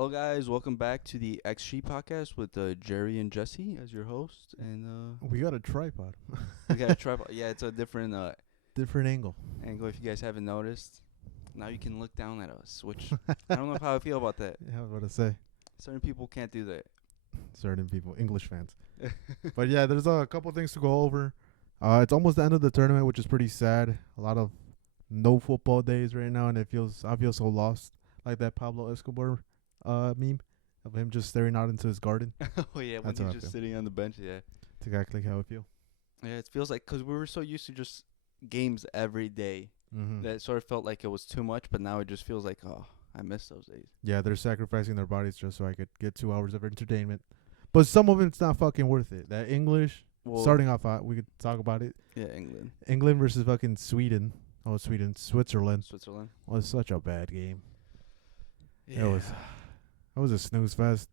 Hello, guys. Welcome back to the XG podcast with Jerry and Jesse as your host. And We got a tripod. we got a tripod. Yeah, it's a different Different angle. angle if you guys haven't noticed. Now you can look down at us, which I don't know how I feel about that. Yeah, I was about to say. Certain people can't do that. Certain people, English fans. But yeah, there's a couple things to go over. It's almost the end of the tournament, which is pretty sad. A lot of no football days right now, and I feel so lost. Like that Pablo Escobar meme of him just staring out into his garden. Oh, yeah, when That's how he's I just feel. sitting on the bench. Yeah. It's exactly how I feel. Yeah, it feels like because we were so used to just games every day Mm-hmm. that it sort of felt like it was too much, but now it just feels like, oh, I miss those days. Yeah, they're sacrificing their bodies just so I could get 2 hours of entertainment. But some of it's not fucking worth it. That English, Well, starting off, we could talk about it. yeah, England, England versus fucking Sweden. Oh, Switzerland. Switzerland. Was such a bad game. Yeah. That was a snooze fest.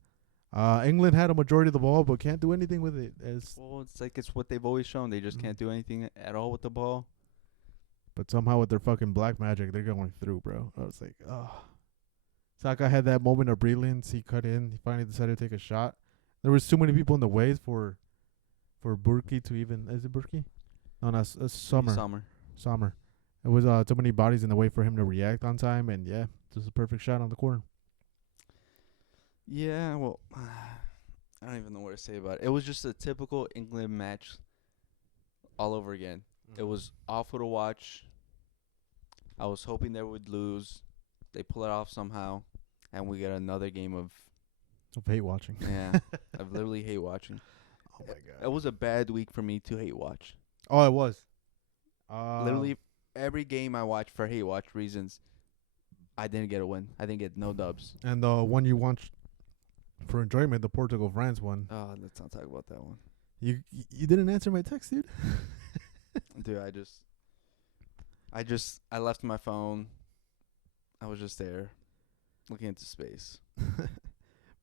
England had a majority of the ball, but can't do anything with it. Well, it's like it's what they've always shown. They just can't do anything at all with the ball. But somehow with their fucking black magic, they're going through, bro. I was like, oh. Saka had that moment of brilliance. He cut in. He finally decided to take a shot. There was too many people in the way for Burki to even. Is it Burki? No, no, Sommer. It was too many bodies in the way for him to react on time, and yeah, just a perfect shot on the corner. Yeah, well, I don't even know what to say about it. It was just a typical England match all over again. It was awful to watch. I was hoping they would lose. They pull it off somehow, and we get another game of, Of hate watching. yeah, of literally hate watching. Oh my god. It was a bad week for me to hate watch. Oh, it was. Literally every game I watched for hate watch reasons, I didn't get a win. I didn't get no dubs. And the one you watched for enjoyment, the Portugal France one. Oh, let's not talk about that one. You didn't answer my text, dude. Dude, I left my phone. I was just there, looking into space.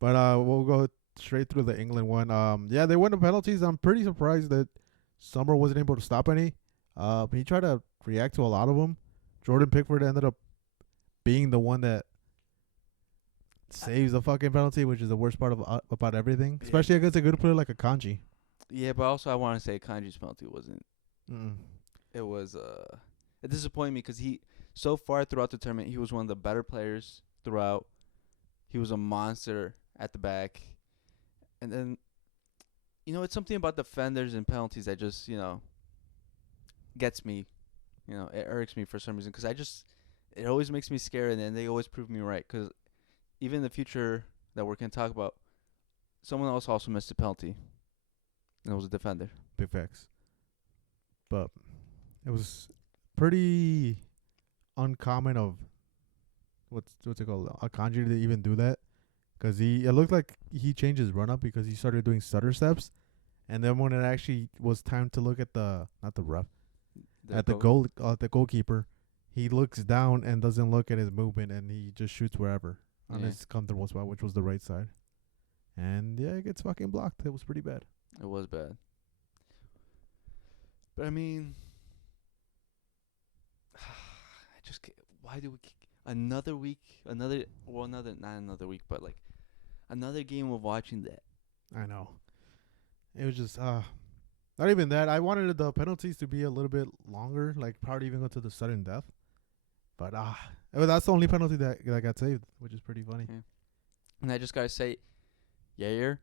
But we'll go straight through the England one. Yeah, they won the penalties. I'm pretty surprised that Summer wasn't able to stop any. He tried to react to a lot of them. Jordan Pickford ended up being the one that saves the fucking penalty, which is the worst part of about everything, Yeah. especially against a good player like a Kanji. Yeah, but also I want to say Kanji's penalty wasn't. Mm-mm. It was it disappointed me because he so far throughout the tournament he was one of the better players throughout. He was a monster at the back, and then it's something about defenders and penalties that just gets me. It irks me for some reason because it always makes me scared, and then they always prove me right. Because even in the future that we're gonna talk about, someone else also missed a penalty, and it was a defender. Big facts. But it was pretty uncommon of what's it called, a Kanji to even do that, because it looked like he changed his run up because he started doing stutter steps, and then when it actually was time to look at the not the ref at the goalkeeper, he looks down and doesn't look at his movement, and he just shoots wherever on Yeah. his comfortable spot, which was the right side, and yeah, it gets fucking blocked. It was pretty bad. It was bad. But I mean, I just why do we another week, not another week, but like another game of watching that. I know. It was just not even that. I wanted the penalties to be a little bit longer, like probably even go to the sudden death. But that's the only penalty that got saved, which is pretty funny. Yeah. And I just gotta say, Yair,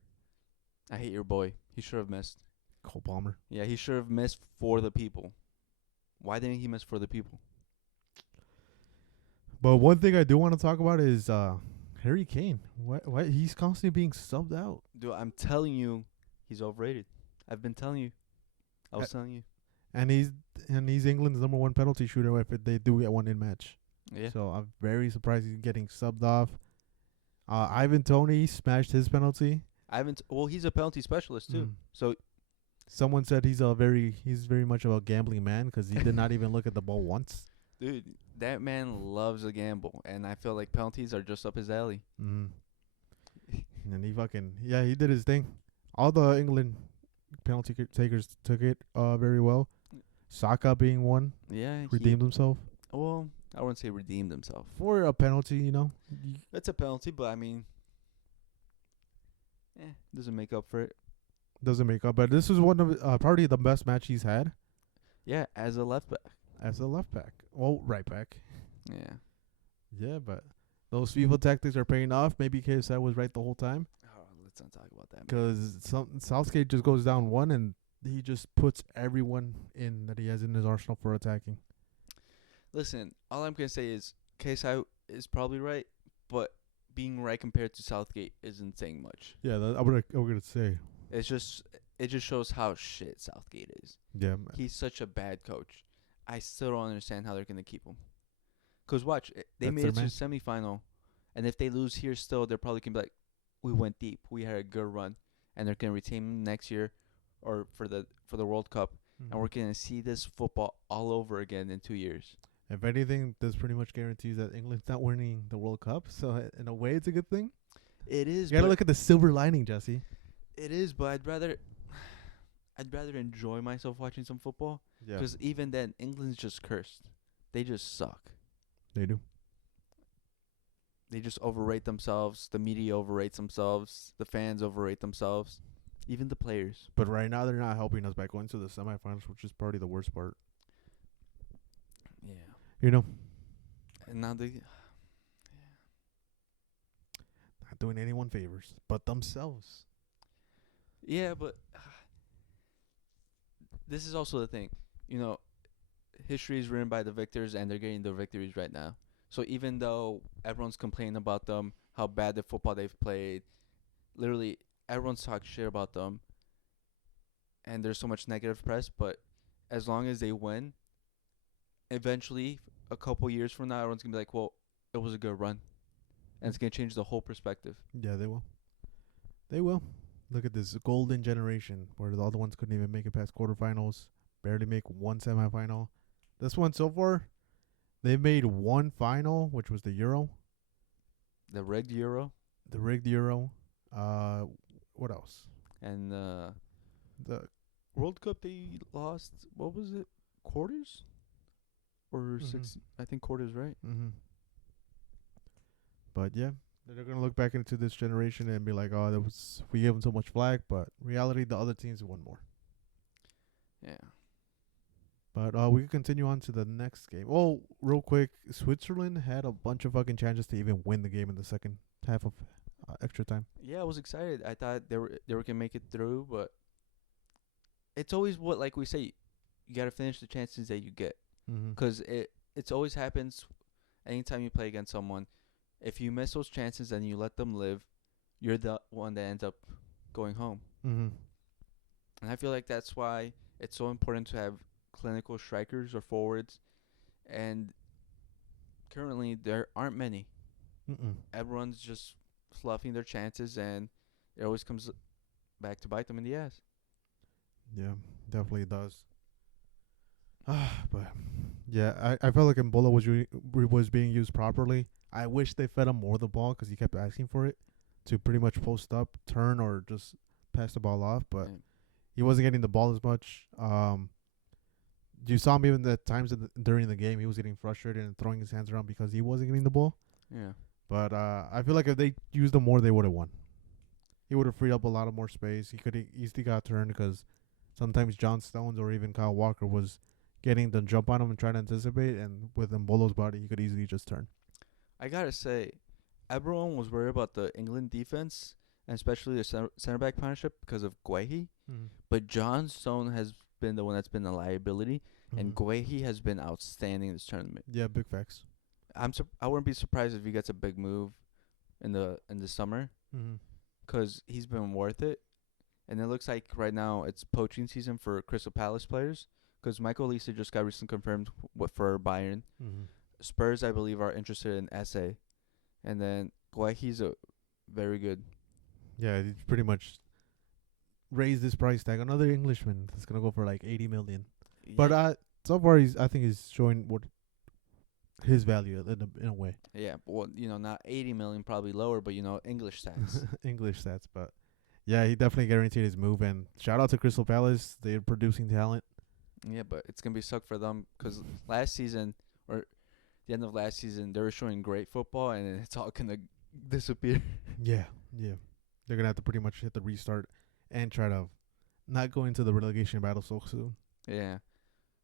I hate your boy. He should have missed. Cole Palmer. Yeah, he should have missed for the people. Why didn't he miss for the people? But one thing I do want to talk about is Harry Kane. What he's constantly being subbed out. Dude, I'm telling you, he's overrated. I've been telling you. I was telling you. And he's England's number one penalty shooter if they do get one in match. Yeah. So I'm very surprised he's getting subbed off. Ivan Toney smashed his penalty. He's a penalty specialist too. Mm. So Someone said he's very much of a gambling man because he did not even look at the ball once. dude, that man loves a gamble, and I feel like penalties are just up his alley. Mm. And he did his thing. All the England penalty takers took it very well. Saka being one, Yeah, redeemed himself Well, I wouldn't say redeemed himself. for a penalty. It's a penalty, but I mean, Doesn't make up for it. Doesn't make up, but this is one of probably the best match he's had Yeah, as a left back. as a left back. Well, right back. Yeah. Yeah, but those FIFA tactics are paying off. Maybe KSI was right the whole time. Oh, let's not talk about that. Man. Because Southgate just goes down one and he just puts everyone in that he has in his arsenal for attacking. Listen, all I'm gonna say is KSI is probably right, but being right compared to Southgate isn't saying much. Yeah, I was gonna say. It just shows how shit Southgate is. Yeah, man. He's such a bad coach. I still don't understand how they're gonna keep him. Cause watch, they That's made their it to man. the semifinal, and if they lose here, still they're probably gonna be like, we went deep, we had a good run, and they're gonna retain him next year, or for the World Cup, and we're gonna see this football all over again in 2 years. If anything, this pretty much guarantees that England's not winning the World Cup. So in a way, it's a good thing. It is. You gotta but look at the silver lining, Jesse. It is, but I'd rather enjoy myself watching some football. Yeah, Because even then, England's just cursed. They just suck. they do. They just overrate themselves. The media overrates themselves. The fans overrate themselves. Even the players. But right now, they're not helping us by going to the semifinals, which is probably the worst part. Yeah. You know, And now they. not doing anyone favors but themselves. Yeah, but this is also the thing. You know, history is written by the victors, and they're getting their victories right now. So even though everyone's complaining about them, how bad the football they've played, literally everyone's talking shit about them, and there's so much negative press. But as long as they win, eventually, a couple years from now, everyone's gonna be like, "Well, it was a good run," and it's gonna change the whole perspective. Yeah, they will. They will. Look at this golden generation where the other ones couldn't even make it past quarterfinals, barely make one semifinal. This one so far, they've made one final, which was the Euro, The rigged Euro the rigged Euro. What else? and The World Cup they lost. What was it? Quarters or six? I think quarters, right? But yeah, they're gonna look back into this generation and be like, "Oh, we gave them so much flack," but reality, the other teams won more. Yeah. But we can continue on to the next game. Oh, real quick, Switzerland had a bunch of fucking chances to even win the game in the second half of extra time. Yeah, I was excited. I thought they were gonna make it through, but it's always what like we say, you gotta finish the chances that you get, Mm-hmm. 'cause it's always happens. Anytime you play against someone, if you miss those chances and you let them live, you're the one that ends up going home. Mm-hmm. And I feel like that's why it's so important to have clinical strikers or forwards. And currently, there aren't many. Mm-mm. Everyone's just fluffing their chances, and it always comes back to bite them in the ass. Yeah, definitely does. But yeah, I felt like Mbola was being used properly. I wish they fed him more the ball because he kept asking for it to pretty much post up, turn, or just pass the ball off. But Yeah. he wasn't getting the ball as much. You saw him even at times during the game. He was getting frustrated and throwing his hands around because he wasn't getting the ball. Yeah. But I feel like if they used him more, they would have won. He would have freed up a lot of more space. He could easily got turned because sometimes John Stones or even Kyle Walker was getting the jump on him and trying to anticipate. And with Mbolo's body, he could easily just turn. I gotta say, everyone was worried about the England defense, and especially the center back partnership because of Guehi. But John Stone has been the one that's been a liability, and Guehi has been outstanding this tournament. Yeah, big facts. I wouldn't be surprised if he gets a big move in the summer, 'cause he's been worth it. And it looks like right now it's poaching season for Crystal Palace players, 'cause Michael Olise just got recently confirmed for Bayern. Spurs, I believe, are interested in SA, and then Guehi's a very good. Yeah, he's pretty much raised his price tag. Another Englishman that's gonna go for like 80 million. But so far I think he's showing what his value in a way. yeah, well, not 80 million, probably lower, but English stats. English stats, but yeah, he definitely guaranteed his move. And shout out to Crystal Palace, they're producing talent. Yeah, but it's gonna be suck for them 'cause last season or the end of last season they were showing great football, and then it's all gonna disappear. Yeah, yeah. They're gonna have to pretty much hit the restart and try to not go into the relegation battle so soon. Yeah,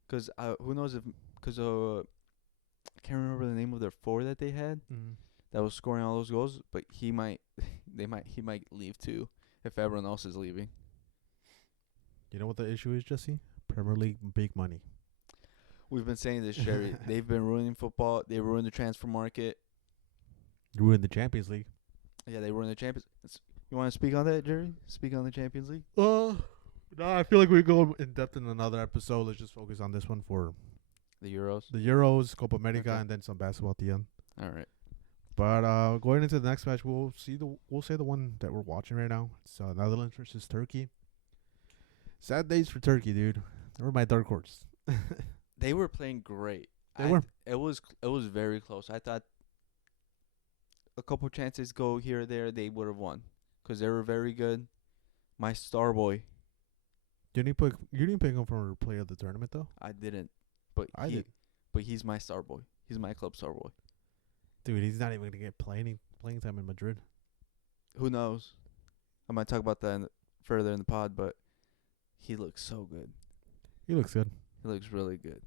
cause who knows if cause I can't remember the name of their forward that they had Mm. that was scoring all those goals, but he might he might leave too if everyone else is leaving. You know what the issue is, Jesse? Premier League big money. We've been saying this, Sherry. They've been ruining football. They ruined the transfer market. Ruined the Champions League. Yeah, they ruined the Champions. You want to speak on that, Jerry? Speak on the Champions League. No, I feel like we go in depth in another episode. Let's just focus on this one for The Euros. the Euros, Copa America, Okay. and then some basketball at the end. All right. But going into the next match, we'll say the one that we're watching right now. It's Netherlands versus Turkey. Sad days for Turkey, dude. They were my dark horse. They were playing great. They were. It was very close. I thought a couple chances go here or there, they would have won because they were very good. My star boy, You didn't pick him for player of the tournament though. I didn't, but I did. But he's my star boy. He's my club star boy. Dude, he's not even gonna get playing time in Madrid. Who knows? I might talk about that further in the pod, but he looks so good. He looks good. He looks really good.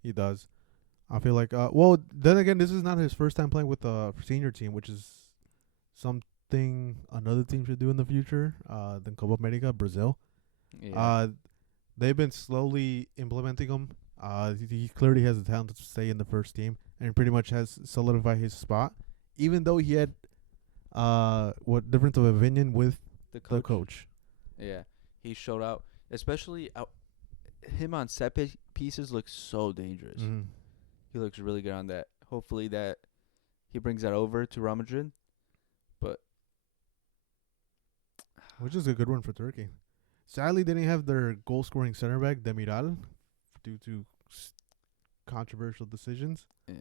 He does. I feel like well, then again, this is not his first time playing with the senior team, which is something another team should do in the future. Then Copa America, Brazil. Yeah. They've been slowly implementing him. He clearly has the talent to stay in the first team and pretty much has solidified his spot, even though he had what difference of opinion with the the coach. Yeah, he showed out, especially him on set pieces looks so dangerous. Mm-hmm. He looks really good on that. Hopefully that he brings that over to Real Madrid. But Which is a good one for Turkey. Sadly, they didn't have their goal-scoring center back Demiral due to controversial decisions. yeah,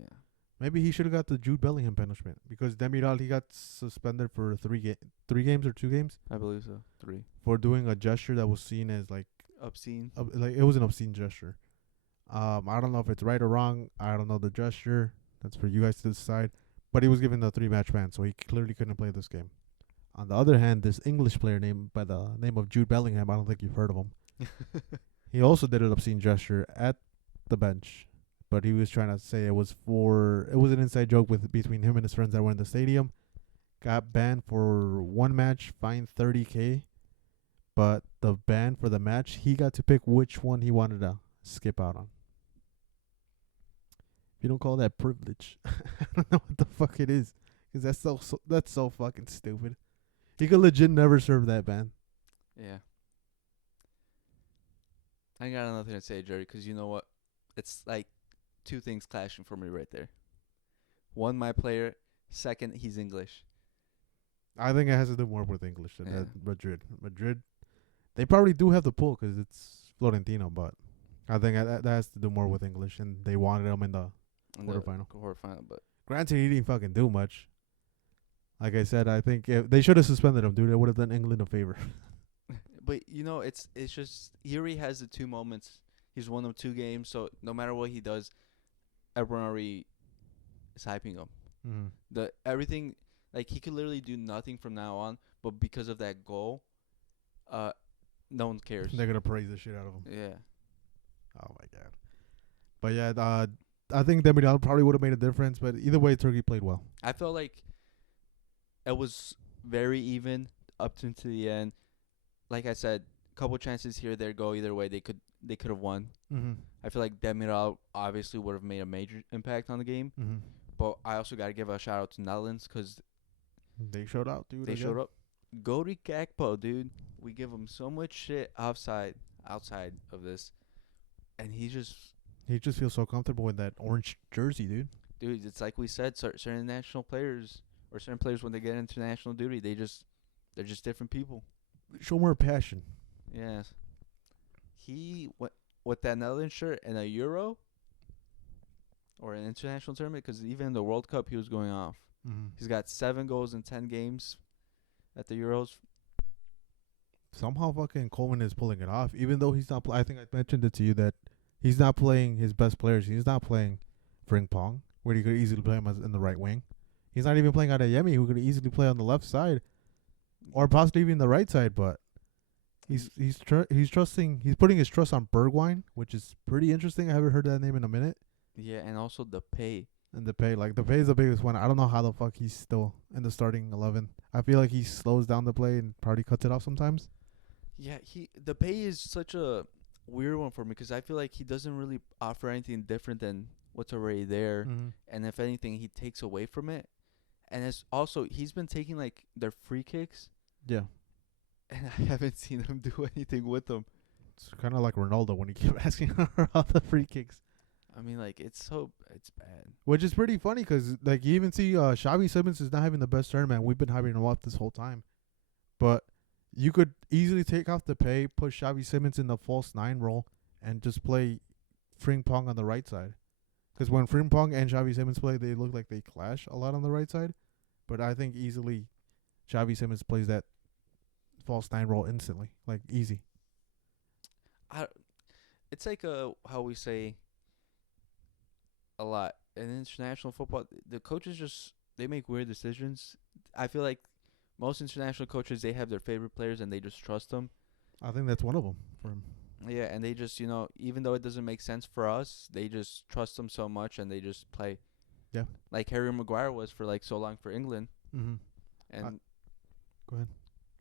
Maybe he should have got the Jude Bellingham punishment because Demiral he got suspended for 3 games or 2 games I believe so. 3 for doing a gesture that was seen as like obscene. like it was an obscene gesture. I don't know if it's right or wrong. I don't know the gesture. That's for you guys to decide. But he was given the 3-match ban, so he clearly couldn't play this game. On the other hand, this English player named by the name of Jude Bellingham, I don't think you've heard of him. He also did an obscene gesture at the bench, but he was trying to say it was an inside joke between him and his friends that were in the stadium. Got banned for 1 match, fined 30K. But the ban for the match, he got to pick which one he wanted to skip out on. If you don't call that privilege, I don't know what the fuck it is, because that's so fucking stupid. He could legit never serve that ban. Yeah. I ain't got nothing to say, Jerry, because you know what? It's like 2 things clashing for me right there. 1, my player. 2nd, he's English. I think it has to do more with English than Yeah. Madrid, they probably do have the pull because it's Florentino, but I think that has to do more with English, and they wanted him in the quarterfinal. Quarterfinal, but Granted, he didn't fucking do much. Like I said, I think if they should have suspended him, dude. It would have done England a favor. but you know, it's just he already has the 2 moments. He's won them 2 games, so no matter what he does, everyone already is hyping him. Mm-hmm. The everything, like he could literally do nothing from now on, but because of that goal, no one cares. They're gonna praise the shit out of him. Yeah. Oh my god. But yeah, I think Demiral probably would have made a difference. But either way, Turkey played well. I felt like it was very even up to the end. Like I said, couple chances here, there go either way. They could have won. Mm-hmm. I feel like Demiral obviously would have made a major impact on the game. Mm-hmm. But I also got to give a shout out to Netherlands because They showed out, dude. they again. showed up. Gori Gakpo, dude. We give him so much shit outside of this, and he just, He just feels so comfortable in that orange jersey, dude. dude. It's like we said, certain national players or certain players when they get into national duty, they're just different people. Show more passion. Yes. He went with that Netherlands shirt in a Euro or an international tournament, because even in the World Cup he was going off. Mm-hmm. He's got 7 goals in 10 games at the Euros. Somehow fucking Coleman is pulling it off, even though he's not. I think I mentioned it to you that he's not playing his best players. He's not playing Frimpong, where he could easily play him in the right wing. He's not even playing Adeyemi, who could easily play on the left side. or possibly even the right side. But he's putting his trust on Bergwijn, which is pretty interesting. I haven't heard that name in a minute. Yeah, and also the pay. And the pay is the biggest one. I don't know how the fuck he's still in the starting 11. I feel like he slows down the play and probably cuts it off sometimes. Yeah, the pay is such a weird one for me because I feel like he doesn't really offer anything different than what's already there, Mm-hmm. and if anything, he takes away from it. And it's also he's been taking like their free kicks, Yeah, and I haven't seen him do anything with them. it's kind of like Ronaldo when he kept asking for all the free kicks, I mean, like it's bad. which is pretty funny because like you even see Xavi Simmons is not having the best tournament. We've been hyping him up this whole time, but you could easily take off the pay, put Xavi Simmons in the false nine role, and just play Frimpong on the right side. Because when Frimpong and Xavi Simmons play, they look like they clash a lot on the right side. But I think easily Xavi Simmons plays that false nine role instantly, like easy. I it's like how we say a lot in international football. The coaches just they make weird decisions. I feel like most international coaches they have their favorite players and they just trust them. I think that's one of them for him. Yeah, and they just even though it doesn't make sense for us, they just trust them so much and they just play. Yeah. Like Harry Maguire was for like so long for England, Mm-hmm. and Go ahead.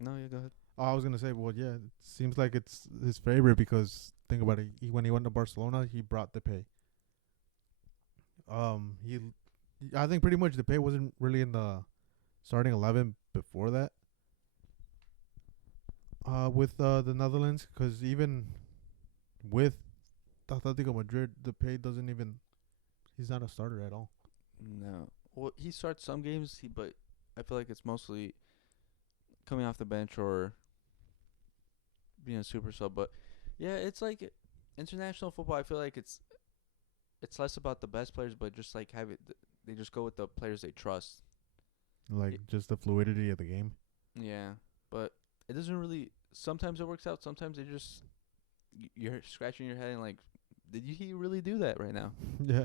no, yeah, go ahead. Oh, I was gonna say, well, yeah, it seems like it's his favorite because think about it. When he went to Barcelona, he brought the pay. He, I think pretty much the pay wasn't really in the starting 11 before that. With the Netherlands, because even with Atletico Madrid, the pay doesn't even. He's not a starter at all. No, well, he starts some games, but I feel like it's mostly coming off the bench or being a super sub. But yeah, it's like international football. I feel like it's less about the best players, but just like they just go with the players they trust. Like just the fluidity of the game. Yeah, but it doesn't really. Sometimes it works out. Sometimes it just you're scratching your head and like, did he really do that right now? Yeah.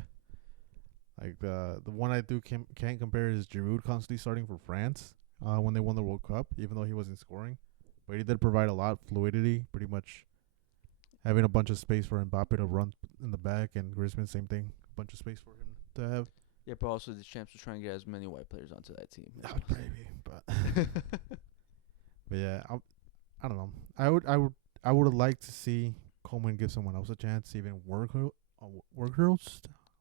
Like the one I can't compare is Giroud constantly starting for France when they won the World Cup, even though he wasn't scoring, but he did provide a lot of fluidity, pretty much having a bunch of space for Mbappe to run in the back, and Griezmann same thing, a bunch of space for him to have. Yeah, but also the champs were trying to get as many white players onto that team. Maybe, but yeah, I don't know. I would like to see Coleman give someone else a chance, even Workhurst.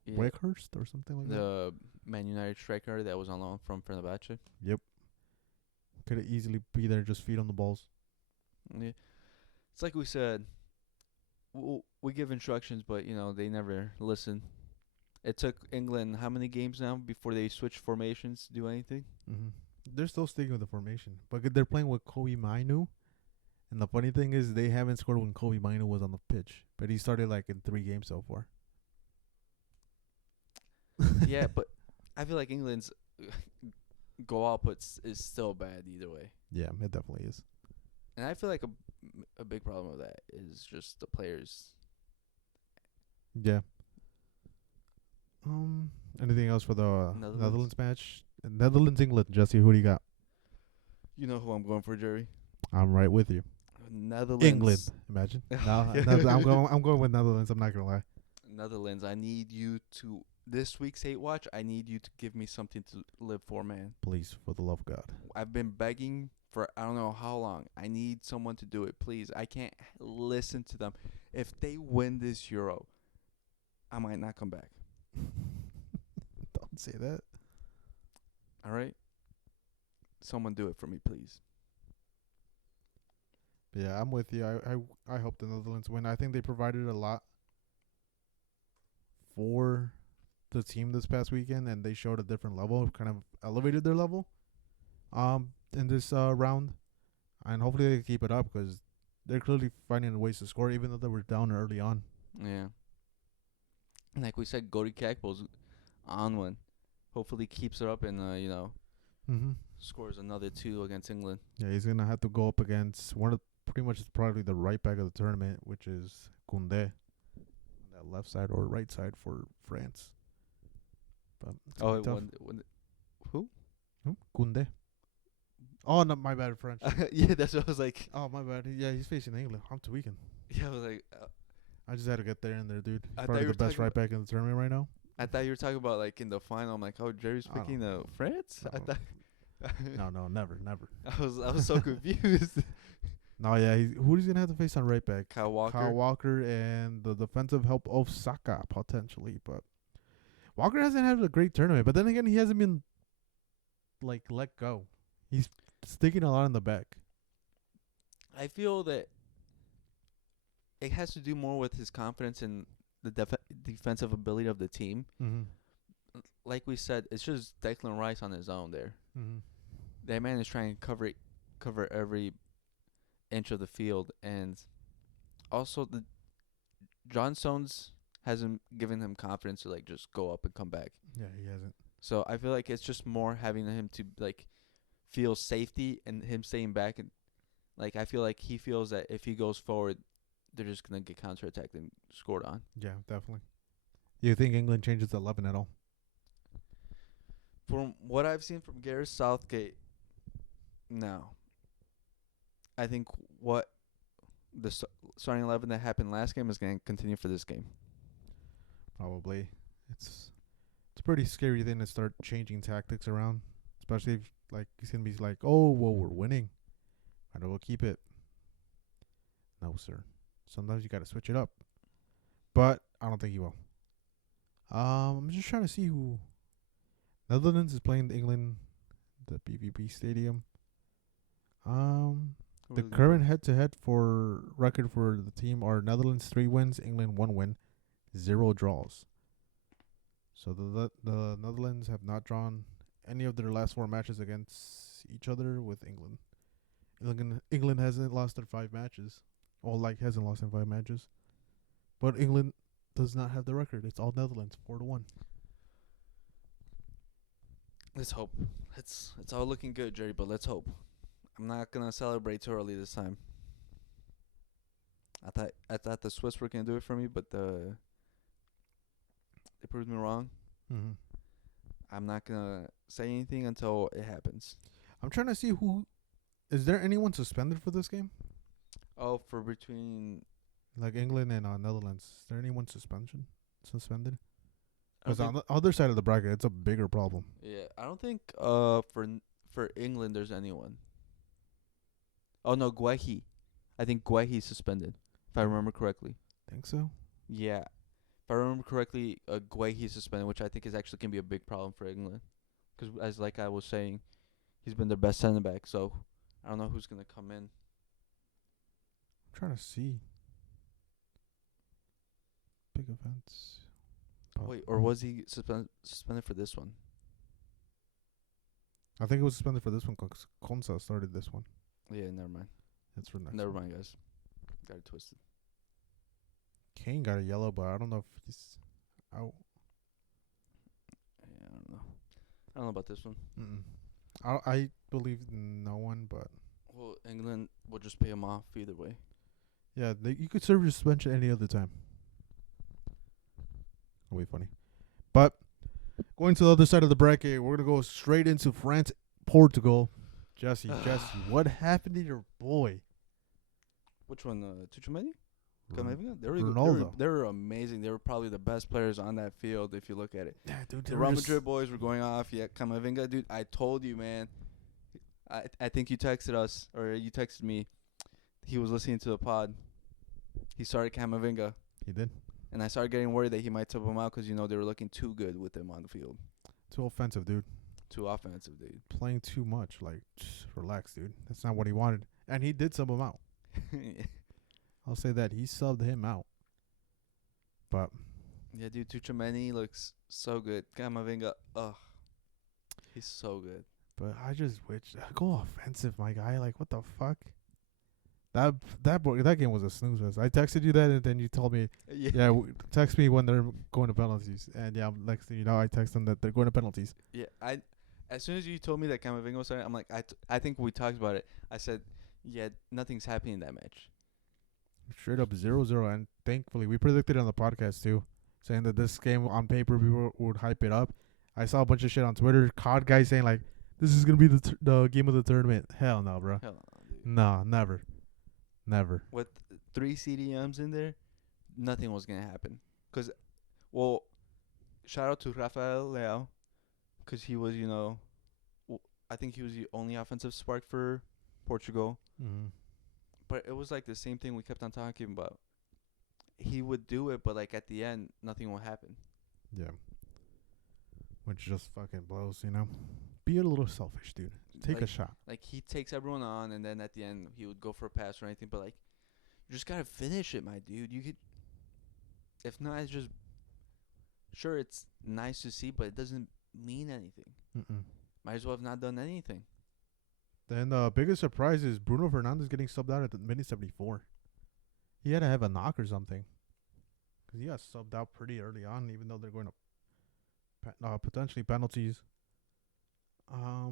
Yeah, Wakehurst or something like that. the Man United striker that was on loan from Fenerbahce. Yep. Could easily be there, just feet on the balls. Yeah, it's like we said. We give instructions, but they never listen. It took England how many games now before they switched formations to do anything? Mm-hmm. They're still sticking with the formation, but they're playing with Kobe Mainu. And the funny thing is, they haven't scored when Kobe Mainu was on the pitch, but he started like in 3 games so far. Yeah, but I feel like England's goal output is still bad either way. Yeah, it definitely is. And I feel like a big problem with that is just the players. Yeah. Anything else for the Netherlands match? Netherlands England. Jesse, who do you got? You know who I'm going for, Jerry? I'm right with you. Netherlands. England. Imagine. No, I'm going with Netherlands. I'm not gonna lie. Netherlands. I need you to this week's hate watch. I need you to give me something to live for, man. Please, for the love of God. I've been begging for I don't know how long. I need someone to do it, please. I can't listen to them. If they win this Euro, I might not come back. Don't say that. All right? Someone do it for me, please. But yeah, I'm with you. I hope the Netherlands win. I think they provided a lot for the team this past weekend, and they showed a different level, kind of elevated their level in this round. And hopefully they keep it up because they're clearly finding ways to score, even though they were down early on. Yeah. And like we said, Cody Gakpo's on one. Hopefully keeps it up and, Mm-hmm. scores another 2 against England. Yeah, he's going to have to go up against pretty much probably the right back of the tournament, which is Koundé, on that left side or right side for France. But it's Oh, tough. who? Koundé. Oh no, my bad, French. Yeah, that's what I was like. Oh my bad. Yeah, he's facing England. I'm tweaking. Yeah, I was like, I just had to get there in there, dude. I thought Probably you were the best talking right back in the tournament right now. I thought you were talking about like in the final. I'm like, oh, Jerry's I don't picking know. France. I No. thought. No, never. I was so confused. No, yeah. Who he's gonna have to face on right back? Kyle Walker. Kyle Walker and the defensive help of Saka potentially, but Walker hasn't had a great tournament. But then again, he hasn't been like let go. He's sticking a lot in the back. I feel that it has to do more with his confidence in the defensive ability of the team. Mm-hmm. Like we said, it's just Declan Rice on his own there. Mm-hmm. That man is trying to cover every inch of the field, and also the John Stones hasn't given him confidence to like just go up and come back. Yeah, he hasn't. So I feel like it's just more having him to like feel safety and him staying back, and like I feel like he feels that if he goes forward, they're just gonna get counterattacked and scored on. Yeah, definitely. You think England changes the 11 at all? From what I've seen from Gareth Southgate, no. I think what the starting 11 that happened last game is going to continue for this game. Probably. It's a pretty scary thing to start changing tactics around, especially if like he's gonna be like, oh well, we're winning, and we'll keep it. No, sir. Sometimes you gotta switch it up, but I don't think he will. I'm just trying to see who. Netherlands is playing England, the BVB Stadium. The current head-to-head for record for the team are Netherlands 3 wins, England 1 win, 0 draws. So the Netherlands have not drawn any of their last 4 matches against each other with England. England hasn't lost their 5 matches. Hasn't lost in 5 matches. But England does not have the record. It's all Netherlands, 4-1. Let's hope. It's all looking good, Jerry, but let's hope. I'm not gonna celebrate too early this time. I thought the Swiss were gonna do it for me, but they proved me wrong. Mm-hmm. I'm not gonna say anything until it happens. I'm trying to see who. Is there anyone suspended for this game? Oh, for between Like England and Netherlands. Is there anyone suspended? I don't Because on think- the other side of the bracket, it's a bigger problem. yeah, I don't think for England there's anyone. Oh no, Guehi. I think Guehi's suspended, if I remember correctly. Think so? Yeah. If I remember correctly, Guehi's suspended, which I think is actually going to be a big problem for England. Because, as like I was saying, he's been their best center back. So, I don't know who's going to come in. I'm trying to see. Big events. Wait, or was he suspended for this one? I think it was suspended for this one because Konsa started this one. Yeah, never mind. It's for next Never one. mind, guys. Got it twisted. Kane got a yellow, but I don't know if he's out. Yeah, I don't know. I don't know about this one. I believe no one, but Well, England will just pay him off either way. yeah, you could serve your suspension any other time. That'll be funny. But going to the other side of the bracket, we're gonna go straight into France, Portugal. Jesse, what happened to your boy? Which one? Tuchumeni? Ron- Camavinga? Ronaldo. They were amazing. They were probably the best players on that field if you look at it. Yeah, dude. The Real Madrid boys were going off. Yeah, Camavinga, dude. I told you, man. I think you texted us or you texted me. He was listening to the pod. He started Camavinga, He did. and I started getting worried that he might tip him out because they were looking too good with him on the field, Too offensive, dude. too offensive, dude. Playing too much. Like, just relax, dude. That's not what he wanted. And he did sub him out. I'll say that. He subbed him out. But Yeah, dude. Tuchumeni looks so good. Camavinga, he's so good. I just wish go offensive, my guy. Like, what the fuck? That game was a snooze fest. I texted you that, and then you told me, yeah, text me when they're going to penalties. And yeah, next thing you know, I text them that they're going to penalties. Yeah, as soon as you told me that Camavinga was starting, I'm like, I think we talked about it. I said, yeah, nothing's happening in that match. Straight up 0-0, and thankfully we predicted on the podcast too, saying that this game on paper people would hype it up. I saw a bunch of shit on Twitter, COD guys saying like This is gonna be the game of the tournament. Hell no, bro. Hell no, dude. No, never, never. With 3 CDMs in there, nothing was gonna happen. Cause, well, shout out to Rafael Leao, cause he was, I think he was the only offensive spark for Portugal. Mm-hmm. But it was like the same thing we kept on talking about. He would do it, but like at the end, nothing will happen. Yeah. Which just fucking blows, you know. Be a little selfish, dude. Take a shot. Like he takes everyone on, and then at the end he would go for a pass or anything. But like, you just gotta finish it, my dude. You could, if not, it's just sure it's nice to see, but it doesn't mean anything. Mm-mm. Might as well have not done anything. Then the biggest surprise is Bruno Fernandes getting subbed out at the minute 74. He had to have a knock or something. Because he got subbed out pretty early on, even though they're going to potentially penalties.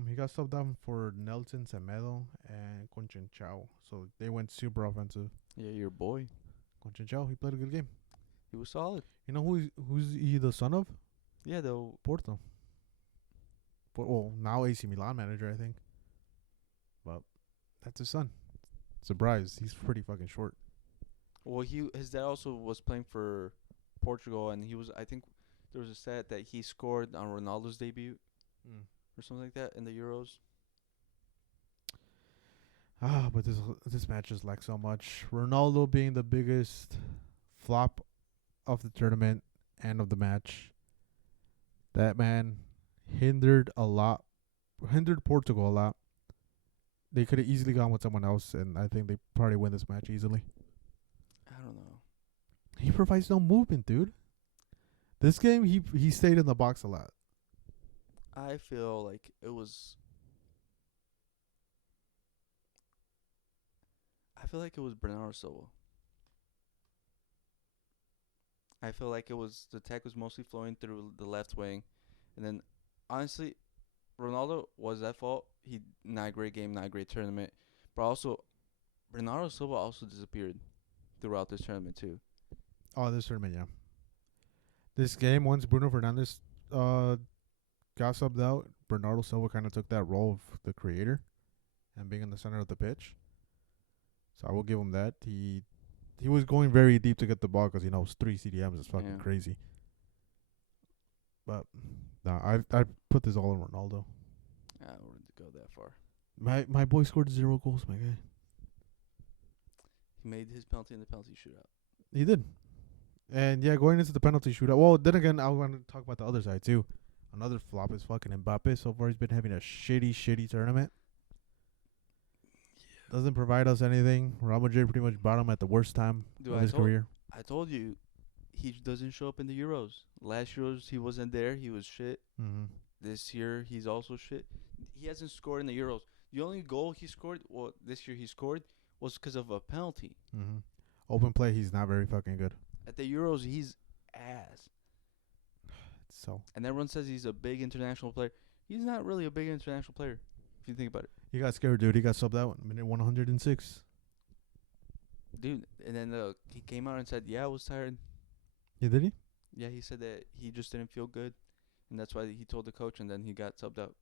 He got subbed out for Nelson Semedo and Conchinchao. So they went super offensive. Yeah, your boy. Conchinchao, he played a good game. He was solid. You know who's he the son of? Yeah, though. Porto. Well, now AC Milan manager, I think. But that's his son. Surprise, he's pretty fucking short. Well, his dad also was playing for Portugal, and he was. I think there was a stat that he scored on Ronaldo's debut or something like that in the Euros. But this match just lacks so much. Ronaldo being the biggest flop of the tournament and of the match. That man hindered Portugal a lot. They could have easily gone with someone else, and I think they probably win this match easily. I don't know. He provides no movement, dude. This game, he stayed in the box a lot. I feel like it was. I feel like it was Bernardo Silva. I feel like it was the attack was mostly flowing through the left wing, and then honestly, Ronaldo was at fault. He not a great game, not a great tournament, but also Bernardo Silva also disappeared throughout this tournament too. Oh, this tournament, yeah. This game, once Bruno Fernandes got subbed out, Bernardo Silva kind of took that role of the creator and being in the center of the pitch. So I will give him that. He was going very deep to get the ball because he knows 3 CDMs is fucking crazy. But nah, I put this all on Ronaldo. I wouldn't go that far. My boy scored 0 goals, my guy. He made his penalty in the penalty shootout. He did. And yeah, going into the penalty shootout. Well, then again, I want to talk about the other side too. Another flop is fucking Mbappe. So far, he's been having a shitty tournament. Yeah. Doesn't provide us anything. Real Madrid pretty much brought him at the worst time of his career. I told you, he doesn't show up in the Euros. Last Euros, he wasn't there. He was shit. Mm-hmm. This year, he's also shit. He hasn't scored in the Euros. The only goal he scored, this year he scored, was because of a penalty. Mm-hmm. Open play, he's not very fucking good. At the Euros, he's ass. So. And everyone says he's a big international player. He's not really a big international player, if you think about it. He got scared, dude. He got subbed out minute 106. Dude, and then he came out and said, yeah, I was tired. Yeah, did he? Yeah, he said that he just didn't feel good. And that's why he told the coach, and then he got subbed out.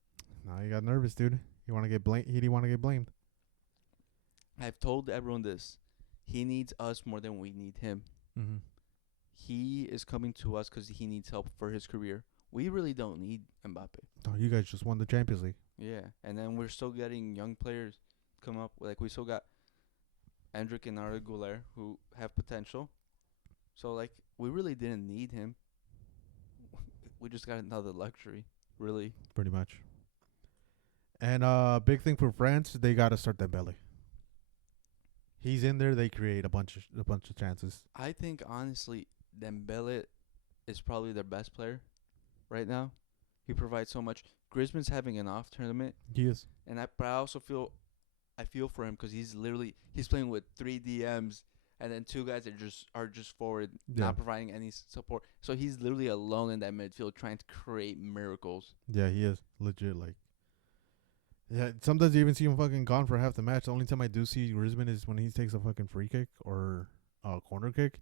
No, he got nervous, dude. He didn't want to get blamed. I've told everyone this. He needs us more than we need him. Mm-hmm. He is coming to us because he needs help for his career. We really don't need Mbappe. Oh, you guys just won the Champions League. Yeah, and then we're still getting young players come up. Like, we still got Endrick and Arda Güler, who have potential. So, like, we really didn't need him. We just got another luxury, really. Pretty much. And big thing for France, they got to start Dembele. He's in there. They create a bunch of chances. I think, honestly, Dembele is probably their best player right now. He provides so much. Griezmann's having an off tournament. He is. But I also feel for him because he's playing with 3 DMs and then 2 guys that are just forward, not providing any support. So he's literally alone in that midfield trying to create miracles. Yeah, he is legit. Like, yeah, sometimes you even see him fucking gone for half the match. The only time I do see Griezmann is when he takes a fucking free kick or a corner kick.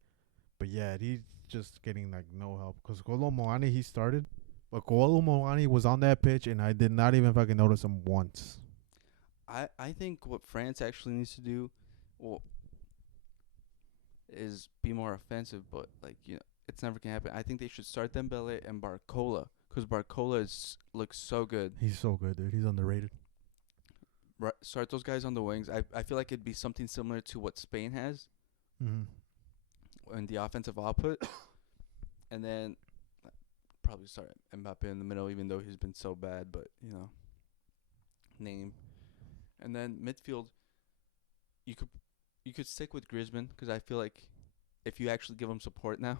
But yeah, he's just getting like no help because Kolo Muani, he started, But Kolo was on that pitch, and I did not even fucking notice him once. I think what France actually needs to do, well, is be more offensive. But like it's never gonna happen. I think they should start Dembele and Barcola because Barcola looks so good. He's so good, dude. He's underrated. Start those guys on the wings. I feel like it'd be something similar to what Spain has in the offensive output, and then probably start Mbappe in the middle, even though he's been so bad. But name, and then midfield. You could stick with Griezmann because I feel like if you actually give him support now,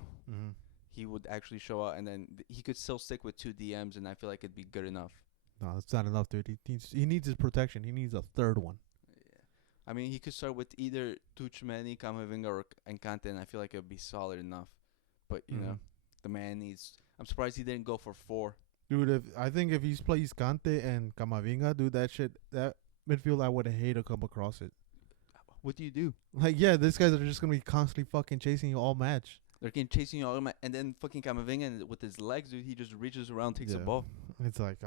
he would actually show out, and then he could still stick with 2 DMs, and I feel like it'd be good enough. No, that's not enough, dude. He needs his protection. He needs a third one. Yeah, I mean he could start with either Tuchmani, Camavinga, or Encante, and I feel like it'd be solid enough. But the man needs. I'm surprised he didn't go for 4. Dude, I think if he plays Kante and Camavinga, dude, that midfield, I would hate to come across it. What do you do? Like, yeah, these guys are just gonna be constantly fucking chasing you all match. They're chasing you all match, and then fucking Camavinga, and with his legs, dude, he just reaches around, takes the ball. It's like,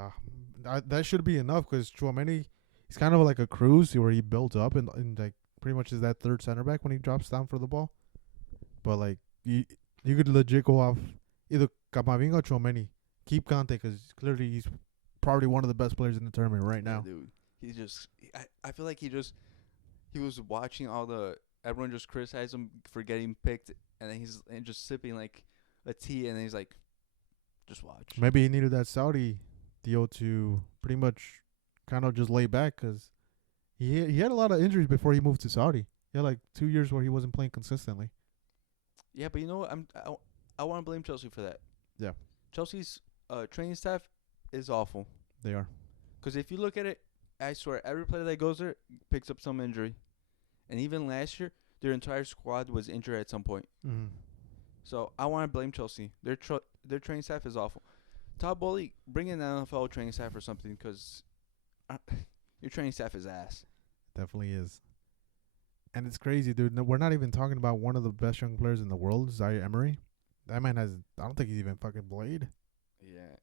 that should be enough because Chouameni, he's kind of like a cruise where he builds up and like pretty much is that third center back when he drops down for the ball. But like you could legit go off either Camavinga or Chouameni. Keep Kante because clearly he's probably one of the best players in the tournament right now. Yeah, dude, he just I feel like he was watching everyone just criticize him for getting picked, and then he's just sipping like a tea, and then he's like, just watch. Maybe he needed that Saudi deal to pretty much kind of just lay back because he had a lot of injuries before he moved to Saudi. He had like 2 years where he wasn't playing consistently. Yeah, but you know what? I want to blame Chelsea for that. Yeah. Chelsea's training staff is awful. They are. Because if you look at it, I swear, every player that goes there picks up some injury. And even last year, their entire squad was injured at some point. Mm-hmm. So I want to blame Chelsea. Their training staff is awful. Todd Bowley, bring in an NFL training staff or something because your training staff is ass. Definitely is. And it's crazy, dude. No, we're not even talking about one of the best young players in the world, Zaire Emery. That man I don't think he's even fucking played. Yeah,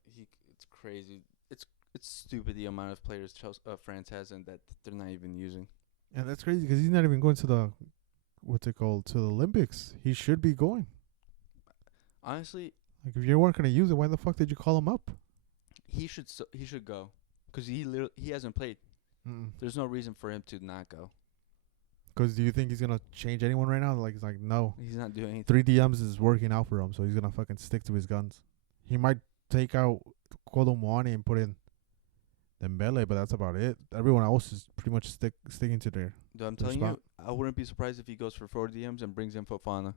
it's crazy. It's stupid the amount of players France has and that they're not even using. And that's crazy because he's not even going to the, to the Olympics. He should be going. Honestly, like if you weren't gonna use it, why the fuck did you call him up? He should go, because he hasn't played. There's no reason for him to not go. Because do you think he's gonna change anyone right now? Like, he's like, no. He's not doing anything. 3 DMs is working out for him, so he's gonna fucking stick to his guns. He might take out Kolo Muani and put in Dembele, but that's about it. Everyone else is pretty much sticking to their. Dude, I'm telling you, I wouldn't be surprised if he goes for 4 DMs and brings in Fofana.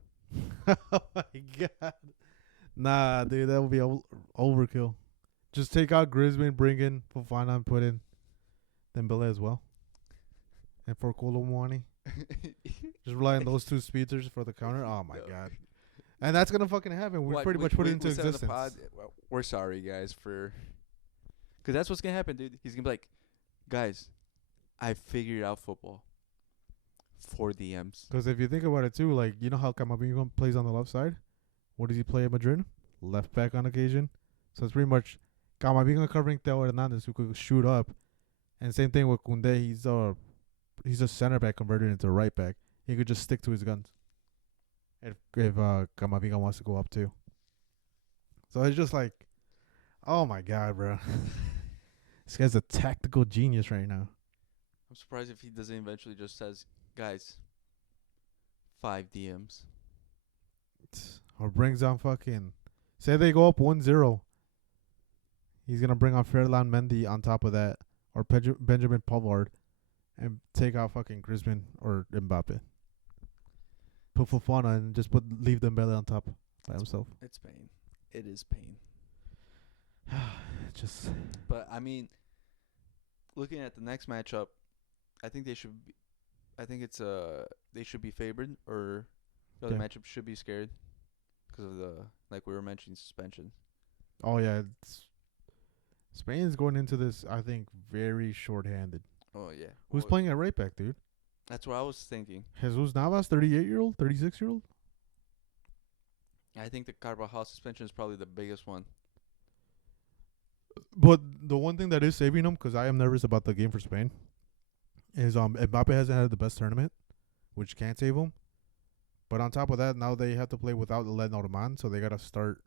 Oh my god. Nah, dude, that would be overkill. Just take out Griezmann, bring in Fofana, and put in Dembele as well. And for Kolo Muani. Just rely on those 2 speedsters for the counter. Oh my god. And that's gonna fucking happen. We pretty much put it into existence. We're sorry, guys, because that's what's gonna happen, dude. He's gonna be like, guys, I figured out football. 4 DMs. Because if you think about it too, like, you know how Camavinga plays on the left side? What does he play at Madrid? Left back on occasion. So it's pretty much Camavinga covering Theo Hernandez, who could shoot up. And same thing with Koundé. He's a center back converted into a right back. He could just stick to his guns if Camavinga wants to go up too. So it's just like, oh my god, bro. This guy's a tactical genius right now. I'm surprised if he doesn't eventually just says, guys, 5 DMs. Or brings on fucking, say they go up 1-0. He's going to bring on Ferland Mendy on top of that. Or Benjamin Pavard. And take out fucking Griezmann or Mbappe. Put Fofana and just leave Dembele on top by himself. It's pain. It is pain. Just. But I mean, looking at the next matchup, I think they should. I think they should be favored, or the other matchup should be scared because of the, like we were mentioning, suspension. Oh yeah, Spain's going into this, I think, very short-handed. Oh yeah. Who's playing at right back, dude? That's what I was thinking. Jesus Navas, 38-year-old, 36-year-old. I think the Carvajal suspension is probably the biggest one. But the one thing that is saving them, because I am nervous about the game for Spain, is Mbappe hasn't had the best tournament, which can't save him. But on top of that, now they have to play without Lenormand, so they gotta start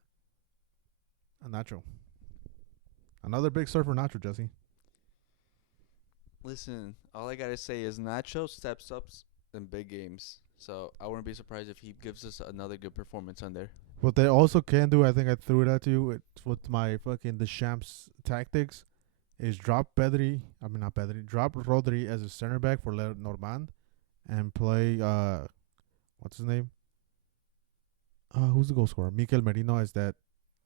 a Nacho. Another big start for Nacho, Jesse. Listen, all I gotta say is Nacho steps up in big games, so I wouldn't be surprised if he gives us another good performance on there. What they also can do, I think I threw it at you, it's with my fucking Deschamps tactics, is drop Pedri. I mean not Pedri. Drop Rodri as a center back for Lenormand, and play what's his name? Who's the goal scorer? Mikel Merino as that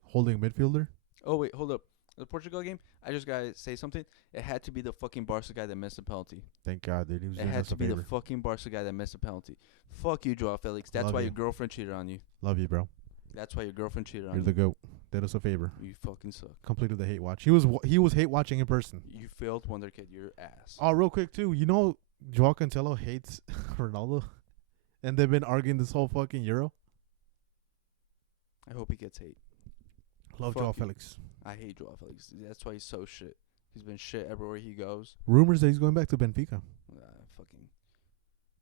holding midfielder. Oh wait, hold up. The Portugal game, I just gotta say something. It had to be the fucking Barca guy that missed the penalty. Thank God, dude. He was It doing had us to a be the favor. fucking Barca guy that missed the penalty. Fuck you, Joao Felix. That's Love why you. your girlfriend cheated on you. Love you, bro. That's why your girlfriend cheated on You're you. the goat. Did us a favor. You fucking suck. Completed the hate watch. He was hate watching in person. You failed Wonder Kid. Your ass. Oh, real quick too. You know, Joao Cancelo hates Ronaldo, and they've been arguing this whole fucking Euro. I hope he gets hate. Love Fuck Joao you. Felix. I hate Joao Felix. That's why he's so shit. He's been shit everywhere he goes. Rumors that he's going back to Benfica. Fucking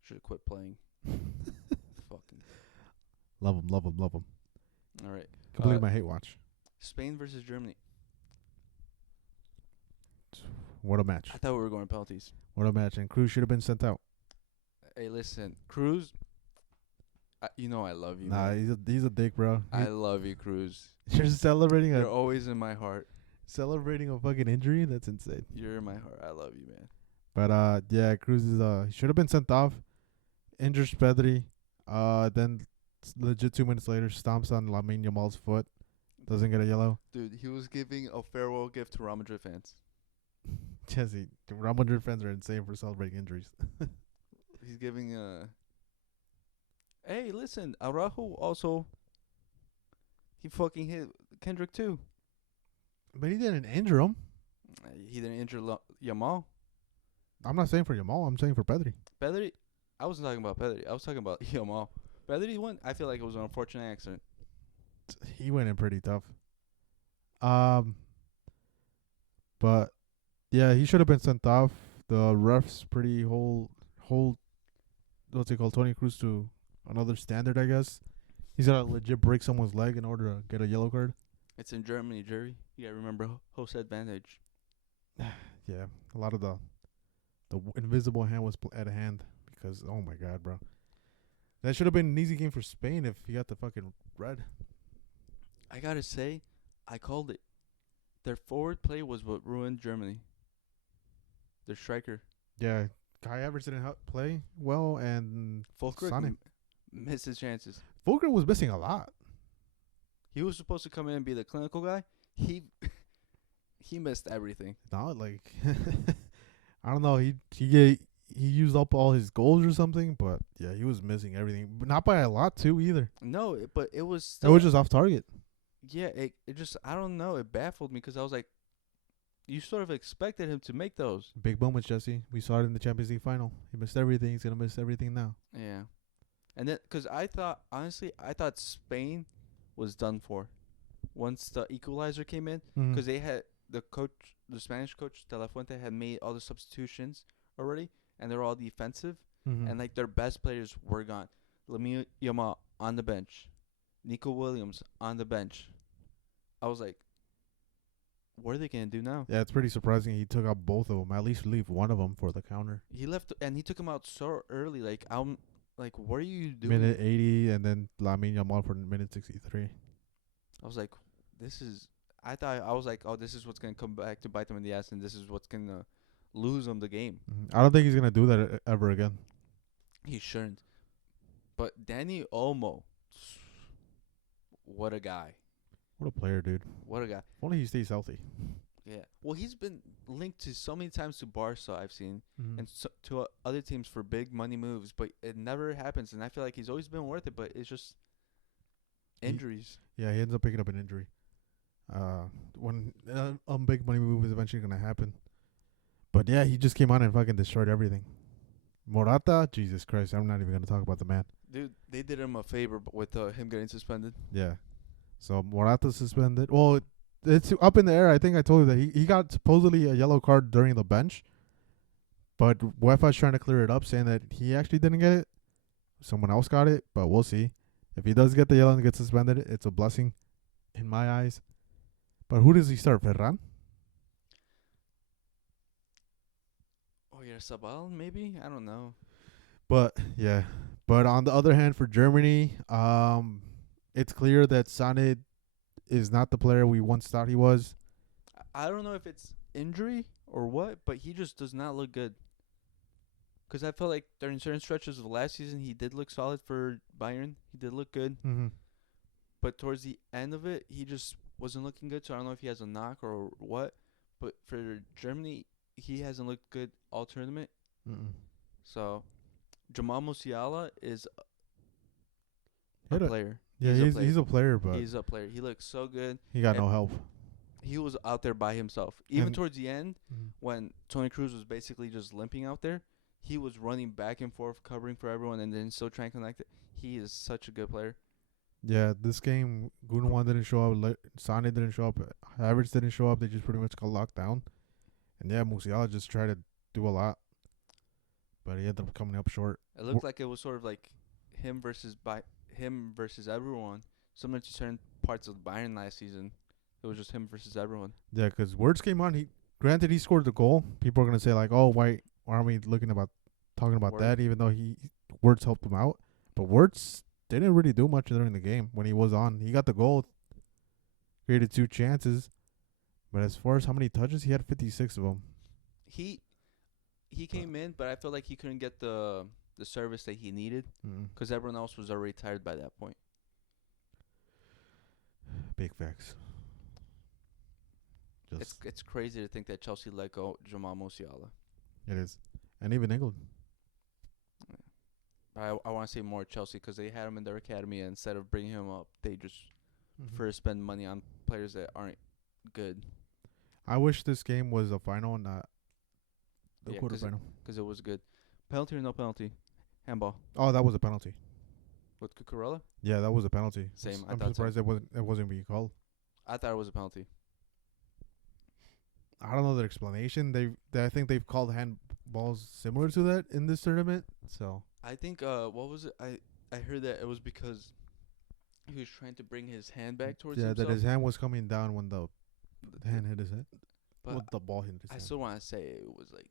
should have quit playing. Fucking. Love him, love him, love him. All right. Completed my hate watch. Spain versus Germany. What a match. I thought we were going penalties. What a match. And Cruz should have been sent out. Hey, listen, Cruz. You know I love you. Nah, man. he's a dick, bro. I love you, Cruz. You're celebrating You're always in my heart. celebrating a fucking injury. That's insane. You're in my heart. I love you, man. But yeah, Cruz is he should have been sent off. Injures Pedri. Then legit 2 minutes later stomps on Lamine Yamal's foot. Doesn't get a yellow. Dude, he was giving a farewell gift to Real Madrid fans. Jesse, the Real Madrid fans are insane for celebrating injuries. He's giving a. Hey, listen, Araujo also. He fucking hit Kendrick too. But he didn't injure him. He didn't injure Yamal. I'm not saying for Yamal. I'm saying for Pedri. Pedri, I wasn't talking about Pedri. I was talking about Yamal. Pedri won. I feel like it was an unfortunate accident. He went in pretty tough. But yeah, he should have been sent off. The refs pretty hold what's it called, Tony Cruz to another standard, I guess. He's gotta legit break someone's leg in order to get a yellow card. It's in Germany, Jerry. You gotta remember host advantage. Yeah, a lot of the invisible hand was at hand because oh my god, bro, that should have been an easy game for Spain if he got the fucking red. I gotta say, I called it. Their forward play was what ruined Germany. Their striker. Yeah, Kai Havertz didn't play well, and Fulkrug Sonic. missed his chances. Fulker was missing a lot. He was supposed to come in and be the clinical guy. He missed everything. No, like I don't know. He used up all his goals or something, but yeah, he was missing everything. But not by a lot too either. No, but it was It still, was just off target. yeah, it just I don't know, it baffled me because I was like, you sort of expected him to make those. Big moments, Jesse. We saw it in the Champions League final. He missed everything. He's gonna miss everything now. Yeah. And then because I thought Spain was done for once the equalizer came in because they had the Spanish coach De La Fuente had made all the substitutions already and they're all defensive and like their best players were gone. Lamine Yamal on the bench, Nico Williams on the bench. I was like, what are they gonna do now? Yeah, it's pretty surprising he took out both of them. At least leave one of them for the counter. He left and he took him out so early. Like I'm like, what are you doing? Minute 80, and then Lamine Yamal for minute 63. I was like, this is. I was like, oh, this is what's gonna come back to bite them in the ass, and this is what's gonna lose them the game. I don't think he's gonna do that ever again. He shouldn't. But Danny Olmo, what a guy! What a player, dude. What a guy! If only he stays healthy. Yeah. Well, he's been linked to so many times to Barca I've seen, and to other teams for big money moves, but it never happens. And I feel like he's always been worth it, but it's just injuries. Yeah, he ends up picking up an injury. When a big money move is eventually gonna happen. But yeah, he just came on and fucking destroyed everything. Morata, Jesus Christ, I'm not even gonna talk about the man. Dude, they did him a favor with him getting suspended. Yeah. So Morata suspended. Well, it's up in the air. I think I told you that he got supposedly a yellow card during the bench, but UEFA's trying to clear it up, saying that he actually didn't get it. Someone else got it, but we'll see. If he does get the yellow and gets suspended, it's a blessing in my eyes. But who does he start? Ferran? Oh yeah, Sabal maybe. I don't know. But yeah. But on the other hand, for Germany, it's clear that Sané is not the player we once thought he was. I don't know if it's injury or what, but he just does not look good. Because I felt like during certain stretches of last season, he did look solid for Bayern. He did look good. Mm-hmm. But towards the end of it, he just wasn't looking good. So I don't know if he has a knock or what. But for Germany, he hasn't looked good all tournament. Mm-mm. So Jamal Musiala is a Hit it. player. Yeah, he's a player, but He's a player. He looks so good. he got and no help. He was out there by himself. Even And- towards the end, Mhm. when Tony Cruz was basically just limping out there, he was running back and forth, covering for everyone, and then still trying to connect it. He is such a good player. Yeah, this game, Gundogan didn't show up. Sane didn't show up. Havertz didn't show up. They just pretty much got locked down. And yeah, Musiala just tried to do a lot, but he ended up coming up short. It looked like it was sort of like him versus everyone, similar to certain parts of Bayern last season. It was just him versus everyone. Yeah, because Words came on. Granted, he scored the goal. People are gonna say like, "Oh, why aren't we talking about Word. that?" Even though Words helped him out, but Words didn't really do much during the game when he was on. He got the goal, created 2 chances, but as far as how many touches, he had 56 of them. He came in, but I felt like he couldn't get the service that he needed because everyone else was already tired by that point. Big facts. It's crazy to think that Chelsea let go Jamal Musiala. It is, and even England. But I want to say more Chelsea because they had him in their academy, and instead of bringing him up, they just Mm-hmm. prefer to spend money on players that aren't good. I wish this game was a final and not the Yeah, quarterfinal. Because it was good. Penalty or no penalty? Handball. Oh, that was a penalty. With Cucurella? Yeah, that was a penalty. Same, I I'm thought so. surprised it wasn't being called. I thought it was a penalty. I don't know the explanation. I think they've called handballs similar to that in this tournament. So I think what was it? I heard that it was because he was trying to bring his hand back towards himself. that his hand was coming down when the hand hit his head. But When the ball hit his I hand. still want to say it was like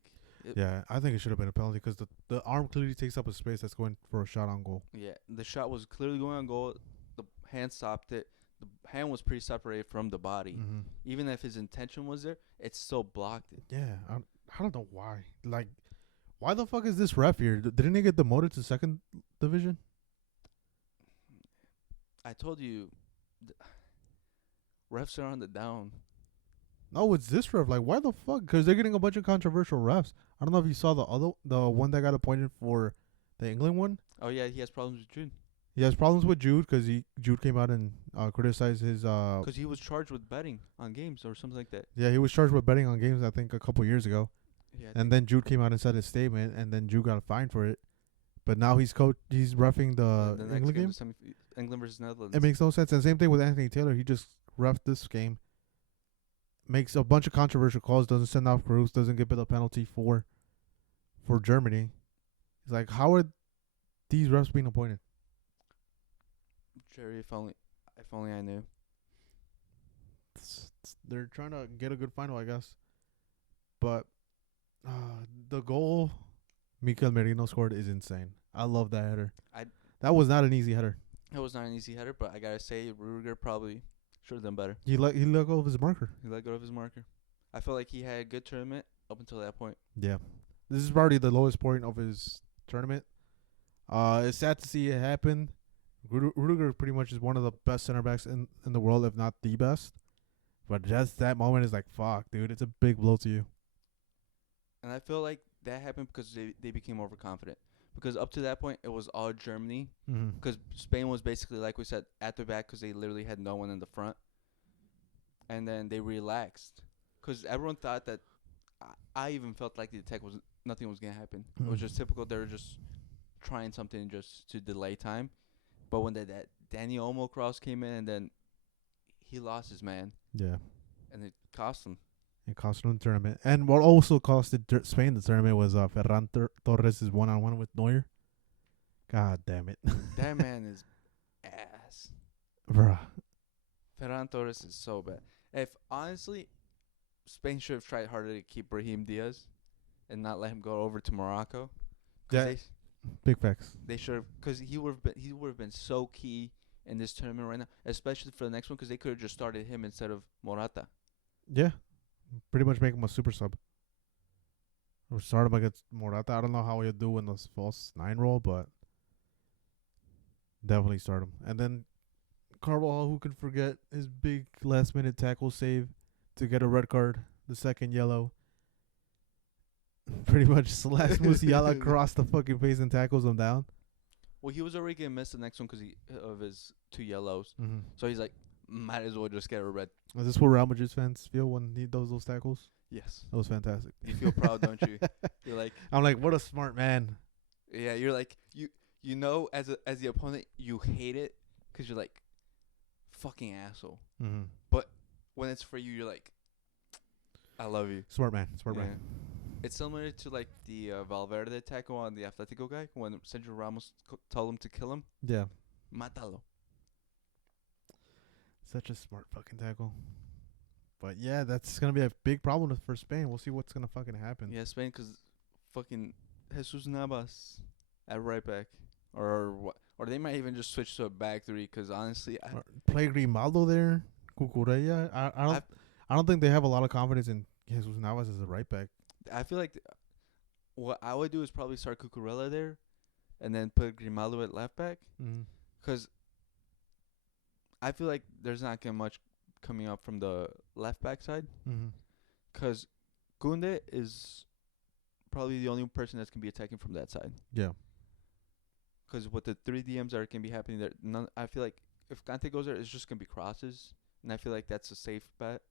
Yeah, I think it should have been a penalty because the arm clearly takes up a space that's going for a shot on goal. yeah, the shot was clearly going on goal. The hand stopped it. The hand was pretty separated from the body. Mm-hmm. Even if his intention was there, it still blocked it. Yeah, I don't know why. Like, why the fuck is this ref here? Didn't he get demoted to second division? I told you, refs are on the down. No, it's this ref. Like, why the fuck? Because they're getting a bunch of controversial refs. I don't know if you saw the one that got appointed for the England one. Oh yeah, he has problems with June He has problems with Jude because Jude came out and criticized his. because he was charged with betting on games or something like that. Yeah, he was charged with betting on games. I think a couple years ago, Yeah, and then Jude came out and said his statement, and then Jude got fined for it. But now he's reffing the next England game. England versus Netherlands. It makes no sense. And same thing with Anthony Taylor. He just reffed this game. Makes a bunch of controversial calls. Doesn't send off Cruz. Doesn't give it a penalty for Germany. It's like, how are these refs being appointed? Jerry, if only I knew. They're trying to get a good final, I guess. But the goal Mikel Merino scored is insane. I love that header. That was not an easy header. It was not an easy header, but I gotta say, Rudiger probably should have done better. He let go of his marker. He let go of his marker. I felt like he had a good tournament up until that point. Yeah, this is probably the lowest point of his tournament. It's sad to see it happen. Rudiger pretty much is one of the best center backs in the world, if not the best. But just that moment is like, fuck, dude. It's a big blow to you. And I feel like that happened because they became overconfident. Because up to that point, it was all Germany. Mm-hmm. Because Spain was basically, like we said, at their back because they literally had no one in the front. And then they relaxed. Because everyone thought that... I even felt like the attack was... Nothing was going to happen. Mm-hmm. It was just typical. They were just trying something just to delay time. But when that Danny Olmo cross came in and then he lost his man. Yeah. and it cost them. It cost them the tournament. And what also costed Spain the tournament was Ferran Torres' one-on-one with Neuer. God damn it. That man is ass. Bruh. Ferran Torres is so bad. If honestly, Spain should have tried harder to keep Brahim Diaz and not let him go over to Morocco. Yeah. Big facts. They should have, because he would have been so key in this tournament right now, especially for the next one, because they could have just started him instead of Morata. Yeah. Pretty much make him a super sub. Or start him against Morata. I don't know how he'll do in this false 9 role, but definitely start him. And then Carvajal, who can forget his big last minute tackle save to get a red card, the second yellow. Pretty much slaps Musiala across the fucking face and tackles him down. Well, he was already going to miss the next one because of his 2 yellows. Mm-hmm. So he's like, might as well just get a red. Is this what Real Madrid fans feel when he does those tackles? Yes. That was fantastic. You feel proud, don't you? You're like, I'm like, what a smart man. yeah, you're like, you know, as the opponent, you hate it because you're like, fucking asshole. Mm-hmm. But when it's for you, you're like, I love you. Smart man. Smart man. It's similar to like the Valverde tackle on the Atletico guy when Sergio Ramos told him to kill him. Yeah. Mátalo. Such a smart fucking tackle. But yeah, that's going to be a big problem for Spain. We'll see what's going to fucking happen. Yeah, Spain, because fucking Jesus Navas at right back. Or they might even just switch to a back 3 because honestly, play Grimaldo there. Cucurella. I don't think they have a lot of confidence in Jesus Navas as a right back. I feel like what I would do is probably start Cucurella there and then put Grimaldo at left back. Because I feel like there's not going to much coming up from the left back side. Because Koundé is probably the only person that's going to be attacking from that side. Yeah. Because with the 3 DMs that are going to be happening there, I feel like if Kante goes there, it's just going to be crosses. And I feel like that's a safe bet.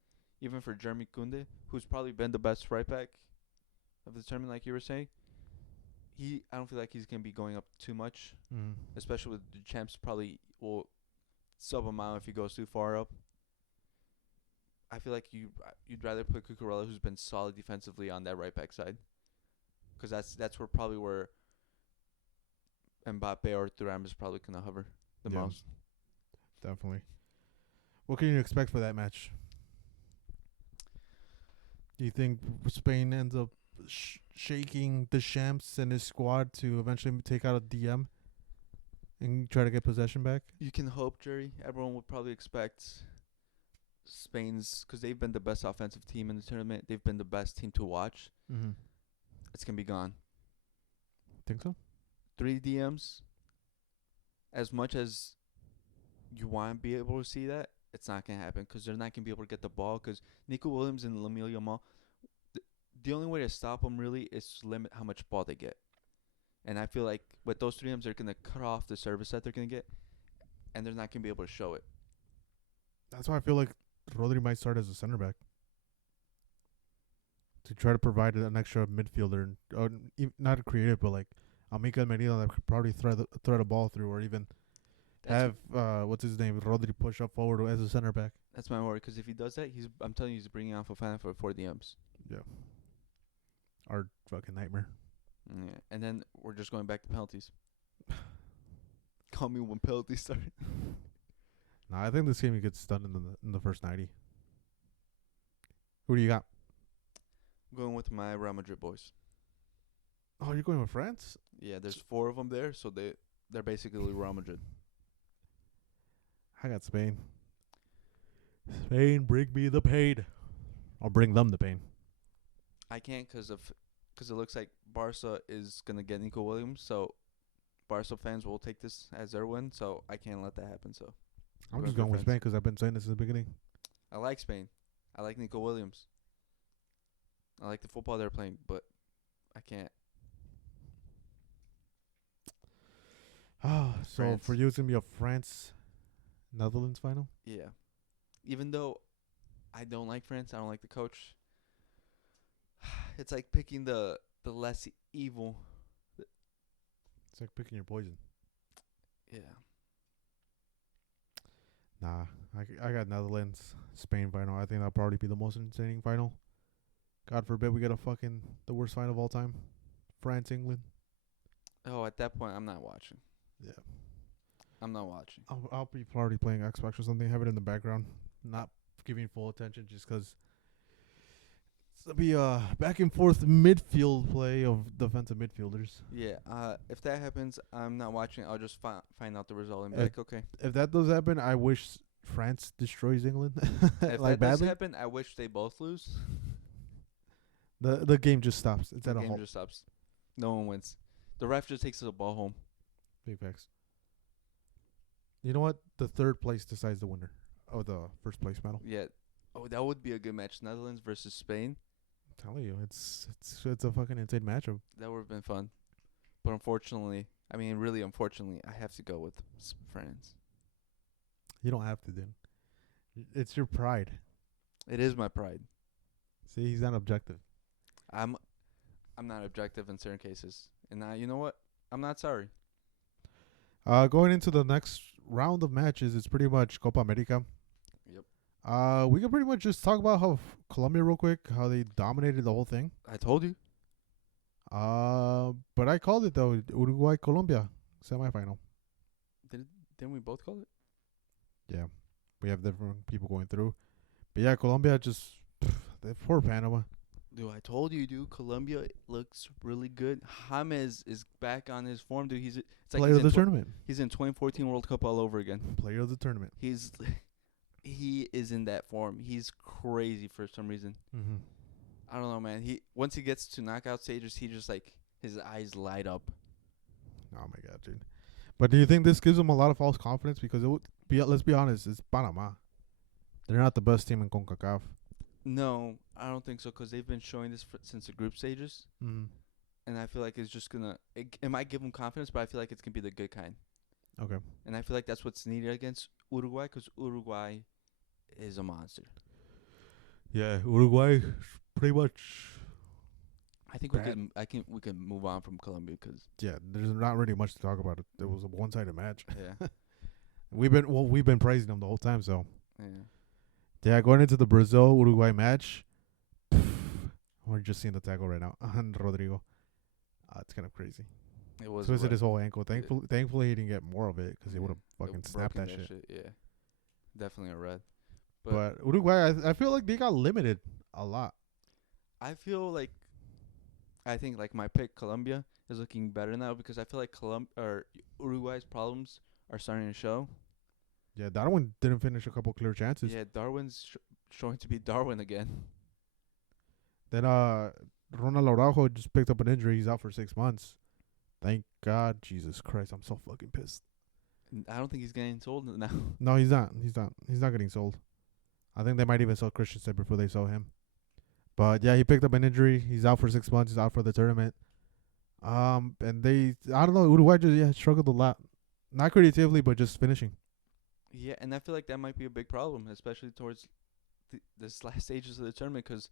Even for Jeremy Koundé, who's probably been the best right back of the tournament, like you were saying. I don't feel like he's going to be going up too much. Especially with the champs probably will sub him out if he goes too far up. I feel like you'd rather put Cucurella, who's been solid defensively, on that right back side. Because that's where Mbappe or Thuram is probably going to hover the most. Definitely. What can you expect for that match? Do you think Spain ends up shaking the Champs and his squad to eventually take out a DM and try to get possession back? You can hope, Jerry. Everyone would probably expect Spain's, because they've been the best offensive team in the tournament. They've been the best team to watch. It's going to be gone. Think so? 3 DMs. As much as you want to be able to see that, it's not going to happen because they're not going to be able to get the ball because Nico Williams and Lamine Yamal, the only way to stop them really is to limit how much ball they get. And I feel like with those 3 M's, they're going to cut off the service that they're going to get, and they're not going to be able to show it. That's why I feel like Rodri might start as a center back to try to provide an extra midfielder, or not creative, but like Amica and Merino that could probably thread a ball through, or even have what's his name, Rodri push up forward as a center back. That's my worry, because if he does that, I'm telling you, he's bringing on Fofana for 4 DMs. Yeah. Our fucking nightmare. Yeah, and then we're just going back to penalties. Call me when penalties start. Nah, I think this game gets done in the first 90. Who do you got? I'm going with my Real Madrid boys. Oh, you're going with France? Yeah, there's 4 of them there, so they're basically Real Madrid. I got Spain. Spain, bring me the pain. I'll bring them the pain. I can't because it looks like Barca is going to get Nico Williams, so Barca fans will take this as their win, so I can't let that happen. So I'm just going with Spain because I've been saying this in the beginning. I like Spain. I like Nico Williams. I like the football they're playing, but I can't. So France. for you, it's going to be a France-Netherlands final? Yeah. Even though I don't like France, I don't like the coach. It's like picking the less evil. It's like picking your poison. Yeah. Nah, I got Netherlands, Spain final. I think that'll probably be the most entertaining final. God forbid we get the worst final of all time. France, England. Oh, at that point, I'm not watching. Yeah. I'm not watching. I'll be probably playing Xbox or something, have it in the background, not giving full attention just because it'll be a back and forth midfield play of defensive midfielders. Yeah. If that happens, I'm not watching. I'll just find out the result and be If- like, okay. If that does happen, I wish France destroys England If like that does badly. happen, I wish they both lose. The game just stops. It's The at a game halt. just stops. No one wins. The ref just takes the ball home. Big facts. You know what? The third place decides the winner of the first place medal. Yeah. Oh, that would be a good match. Netherlands versus Spain. I'm telling you, it's a fucking insane matchup. That would have been fun. But unfortunately, really unfortunately, I have to go with France. You don't have to, dude. It's your pride. It is my pride. See, he's not objective. I'm not objective in certain cases. And you know what? I'm not sorry. Going into the next round of matches, it's pretty much Copa America. Yep. We can pretty much just talk about how Colombia real quick, how they dominated the whole thing. I told you. But I called it though, Uruguay Colombia semifinal. Didn't we both call it? Yeah, we have different people going through, but yeah, Colombia just poor Panama. Dude, I told you, dude. Colombia looks really good. James is back on his form, dude. It's like Player of the tournament. He's in 2014 World Cup all over again. Player of the tournament. He is in that form. He's crazy for some reason. Mm-hmm. I don't know, man. Once he gets to knockout stages, he just like his eyes light up. Oh my god, dude! But do you think this gives him a lot of false confidence? Because let's be honest, it's Panama. They're not the best team in CONCACAF. No, I don't think so, because they've been showing this since the group stages. Mm-hmm. And I feel like it's just gonna. It might give him confidence, but I feel like it's gonna be the good kind. Okay. And I feel like that's what's needed against Uruguay, because Uruguay is a monster. Yeah, Uruguay, pretty much. I think we can move on from Colombia, because Yeah, there's not really much to talk about. It was a one-sided match. yeah, We've been praising them the whole time. So yeah. yeah, going into the Brazil Uruguay match, we're just seeing the tackle right now on Rodrigo. It's kind of crazy. It was Twisted rough. his whole ankle. Thankfully he didn't get more of it because he would have It fucking snapped that broken shit. Yeah, definitely a red. But Uruguay, I feel like they got limited a lot. I think like my pick Colombia is looking better now, because I feel like Uruguay's problems are starting to show. Yeah, Darwin didn't finish a couple clear chances. Yeah, Darwin's showing to be Darwin again. Then Ronald Araujo just picked up an injury. He's out for 6 months. Thank God. Jesus Christ, I'm so fucking pissed. I don't think he's getting sold now. No, he's not. He's not getting sold. I think they might even sell Christensen before they sell him. But yeah, he picked up an injury. He's out for 6 months. He's out for the tournament. And I don't know. Uruguay just struggled a lot, not creatively, but just finishing. Yeah, and I feel like that might be a big problem, especially towards this last stages of the tournament, because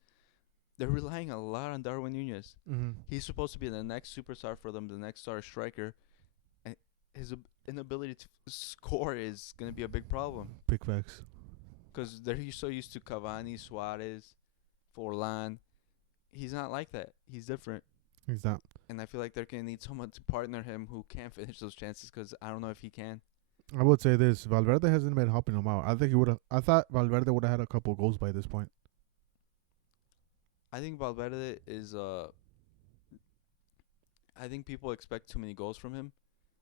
they're relying a lot on Darwin Nunez. Mm-hmm. He's supposed to be the next superstar for them, the next star striker. And his inability to score is going to be a big problem. Big facts. Because they're so used to Cavani, Suarez, Forlan. He's not like that. He's different. He's not. And I feel like they're going to need someone to partner him who can finish those chances, because I don't know if he can. I would say this: Valverde hasn't been helping him out. I thought Valverde would have had a couple goals by this point. I think Valverde is I think people expect too many goals from him.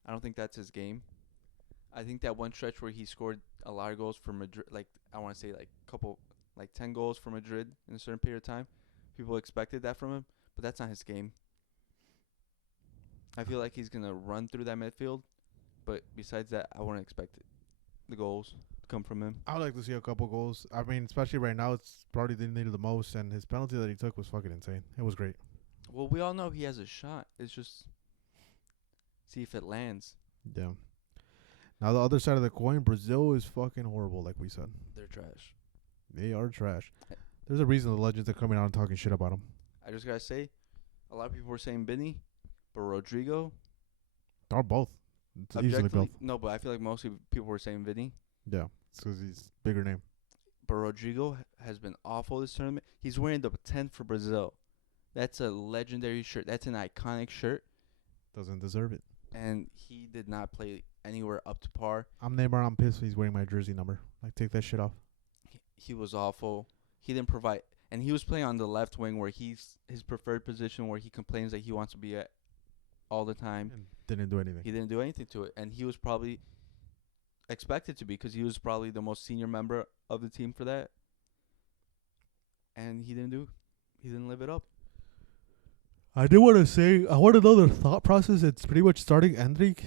I don't think that's his game. I think that one stretch where he scored a lot of goals for Madrid, like I want to say like 10 goals for Madrid in a certain period of time, people expected that from him, but that's not his game. I feel like he's going to run through that midfield, but besides that, I wouldn't expect the goals to come from him. I would like to see a couple goals. I mean, especially right now, it's probably they needed the most, and his penalty that he took was fucking insane. It was great. Well, we all know he has a shot. It's just see if it lands. Yeah. Now the other side of the coin, Brazil is fucking horrible, like we said. They're trash. They are trash. There's a reason the legends are coming out and talking shit about them. I just gotta say, a lot of people were saying Vinny, but Rodrigo. They're both. It's easily both. No, but I feel like mostly people were saying Vinny. Yeah. because he's bigger name. But Rodrigo has been awful this tournament. He's wearing the 10 for Brazil. That's a legendary shirt. That's an iconic shirt. Doesn't deserve it. And he did not play anywhere up to par. I'm Neymar. I'm pissed. He's wearing my jersey number. Like, take that shit off. He was awful. He didn't provide. And he was playing on the left wing where he's his preferred position where he complains that he wants to be at all the time. And didn't do anything. He didn't do anything to it. And he was probably expected to be because he was probably the most senior member of the team for that. And he didn't live it up. I did want to say, I want to know the thought process. It's pretty much starting Endrick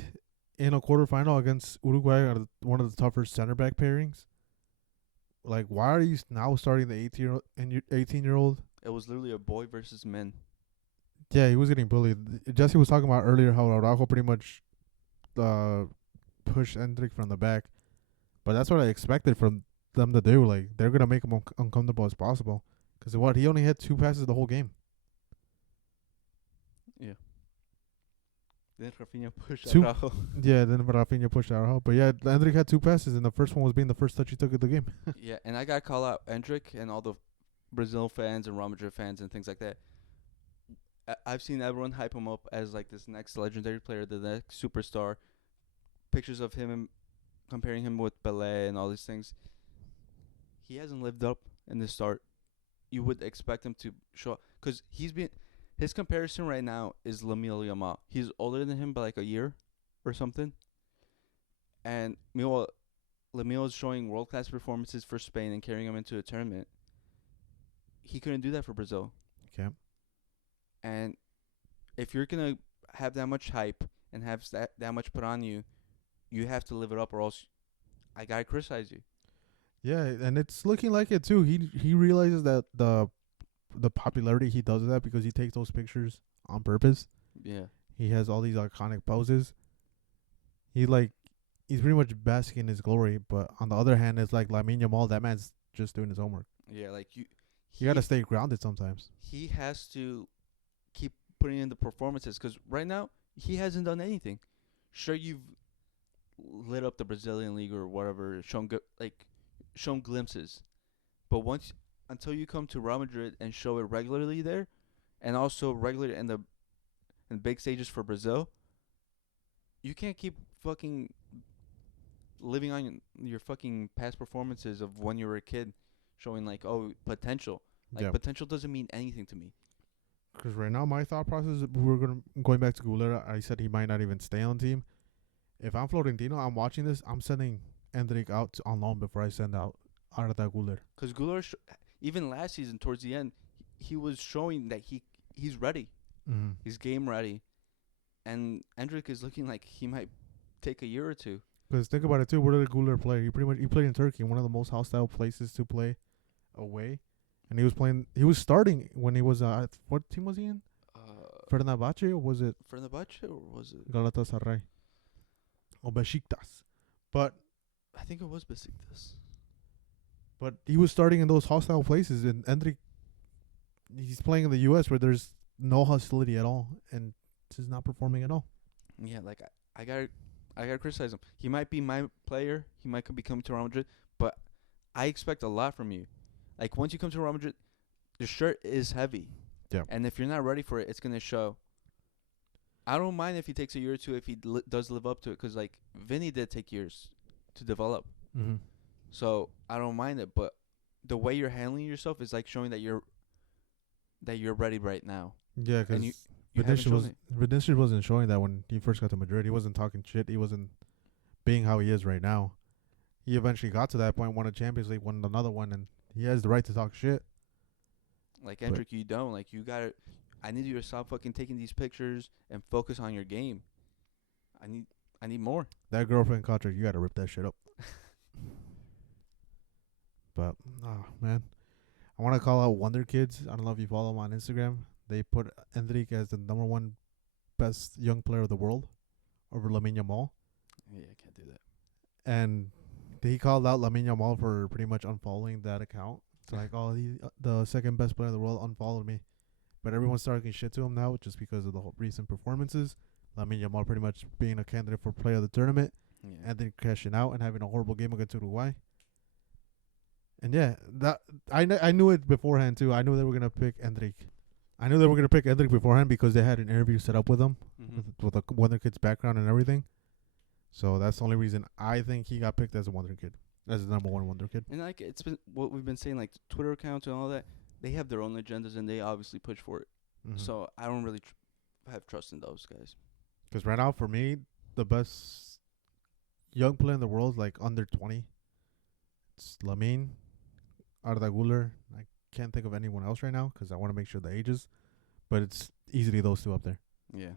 in a quarterfinal against Uruguay, one of the tougher center back pairings. Like, why are you now starting the 18-year-old? It was literally a boy versus men. Yeah, he was getting bullied. Jesse was talking about earlier how Araujo pretty much pushed Endrick from the back. But that's what I expected from them to do. Like, they're going to make him uncomfortable as possible. Because he only had 2 passes the whole game. Yeah. Then Rafinha pushed Two- Araujo. Yeah, then Rafinha pushed Araujo. But yeah, Endrick had 2 passes, and the first one was being the first touch he took of the game. Yeah, and I got to call out Endrick and all the Brazil fans and Real Madrid fans and things like that. I've seen everyone hype him up as like this next legendary player, the next superstar. Pictures of him comparing him with Pelé and all these things. He hasn't lived up in the start. You would expect him to show up because his comparison right now is Lamine Yamal. He's older than him by like a year or something. And meanwhile, Lamine is showing world-class performances for Spain and carrying him into a tournament. He couldn't do that for Brazil. Okay. And if you're going to have that much hype and have that much put on you, you have to live it up or else I got to criticize you. Yeah, and it's looking like it too. He realizes that the popularity he does that because he takes those pictures on purpose. Yeah. He has all these iconic poses. He's pretty much basking in his glory, but on the other hand, it's like Lamine Yamal, that man's just doing his homework. Yeah, like You gotta stay grounded sometimes. He has to keep putting in the performances because right now he hasn't done anything. Sure, you've lit up the Brazilian league or whatever, shown glimpses, but until you come to Real Madrid and show it regularly there, and also regularly in big stages for Brazil, you can't keep fucking living on your fucking past performances of when you were a kid, showing like potential. Like potential doesn't mean anything to me. Because right now, my thought process, going back to Gulera, I said he might not even stay on team. If I'm Florentino, I'm watching this, I'm sending Endrick out on loan before I send out Arda Guler. Because Guler, even last season, towards the end, he was showing that he's ready. Mm-hmm. He's game ready. And Endrick is looking like he might take a year or two. Because think about it, too. Where did Guler play? He played in Turkey, one of the most hostile places to play away. And he was starting when he was, what team was he in? Fenerbahce, or was it? Fenerbahce, or was it? Galatasaray. Or Besiktas. But I think it was Besiktas. But he was starting in those hostile places, and Endrick, he's playing in the U.S. where there's no hostility at all, and he's not performing at all. Yeah, like I gotta criticize him. He might be my player. He might be coming to Real Madrid, but I expect a lot from you. Like once you come to Real Madrid, the shirt is heavy. Yeah. And if you're not ready for it, it's gonna show. I don't mind if he takes a year or two if he does live up to it, because like Vinny did take years to develop. Mm-hmm. So I don't mind it, but the way you're handling yourself is like showing that you're ready right now. Yeah, because Vinicius wasn't showing that when he first got to Madrid. He wasn't talking shit. He wasn't being how he is right now. He eventually got to that point, won a Champions League, won another one, and he has the right to talk shit. Like Endrick, you don't. Like you gotta. I need you to stop fucking taking these pictures and focus on your game. I need more. That girlfriend contract, you gotta rip that shit up. But man, I want to call out Wonder Kids. I don't know if you follow them on Instagram. They put Endrick as the number 1 best young player of the world over Lamine Yamal. Yeah, I can't do that. And he called out Lamine Yamal for pretty much unfollowing that account. It's like, the second best player in the world unfollowed me. But everyone's starting shit to him now just because of the recent performances. Lamine Yamal pretty much being a candidate for player of the tournament. Yeah. And then crashing out and having a horrible game against Uruguay. And yeah, that I knew it beforehand too. I knew they were gonna pick Endrick. I knew they were gonna pick Endrick beforehand because they had an interview set up with him Mm-hmm. with a Wonder Kid's background and everything. So that's the only reason I think he got picked as a Wonder Kid, as the number one Wonder Kid. And like it's been what we've been saying, like Twitter accounts and all that. They have their own agendas and they obviously push for it. Mm-hmm. So I don't really have trust in those guys. Because right now, for me, the best young player in the world, like under 20, it's Lamine, Arda Guler. I can't think of anyone else right now because I want to make sure the ages, but it's easily those two up there. Yeah,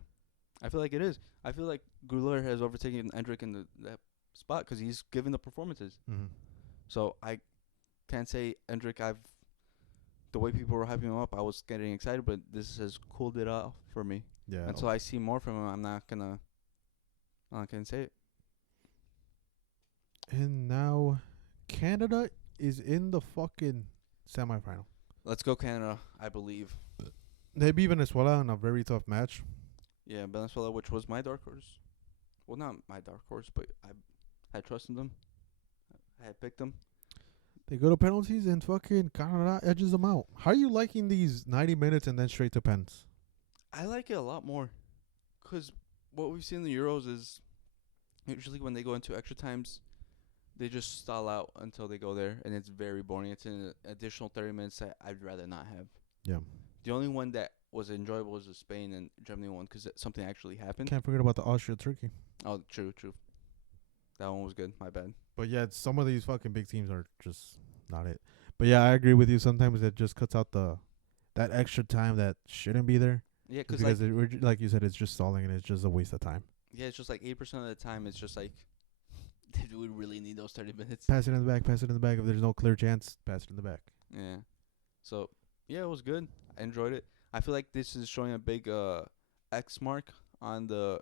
I feel like it is. I feel like Guler has overtaken Endrick in that spot because he's given the performances. Mm-hmm. So I can't say Endrick. The way people were hyping him up, I was getting excited, but this has cooled it off for me. Yeah. Until I see more from him, I'm not gonna say it. And now Canada is in the fucking semifinal. Let's go Canada, I believe. They beat Venezuela in a very tough match. Yeah, Venezuela, which was my dark horse. Well, not my dark horse, but I had trust in them. I had picked them. They go to penalties and fucking Canada edges them out. How are you liking these 90 minutes and then straight to pens? I like it a lot more, cause what we've seen in the Euros is usually when they go into extra times, they just stall out until they go there, and it's very boring. It's an additional 30 minutes that I'd rather not have. Yeah. The only one that was enjoyable was the Spain and Germany one, cause something actually happened. Can't forget about the Austria-Turkey. Oh, true. That one was good. My bad. But yeah, some of these fucking big teams are just not it. But yeah, I agree with you. Sometimes it just cuts out that extra time that shouldn't be there. Yeah, Because cause like you said, it's just stalling and it's just a waste of time. yeah, it's just like 8% of the time. It's just like, did we really need those 30 minutes? Pass it in the back, pass it in the back. If there's no clear chance, pass it in the back. Yeah. So yeah, it was good. I enjoyed it. I feel like this is showing a big X mark on the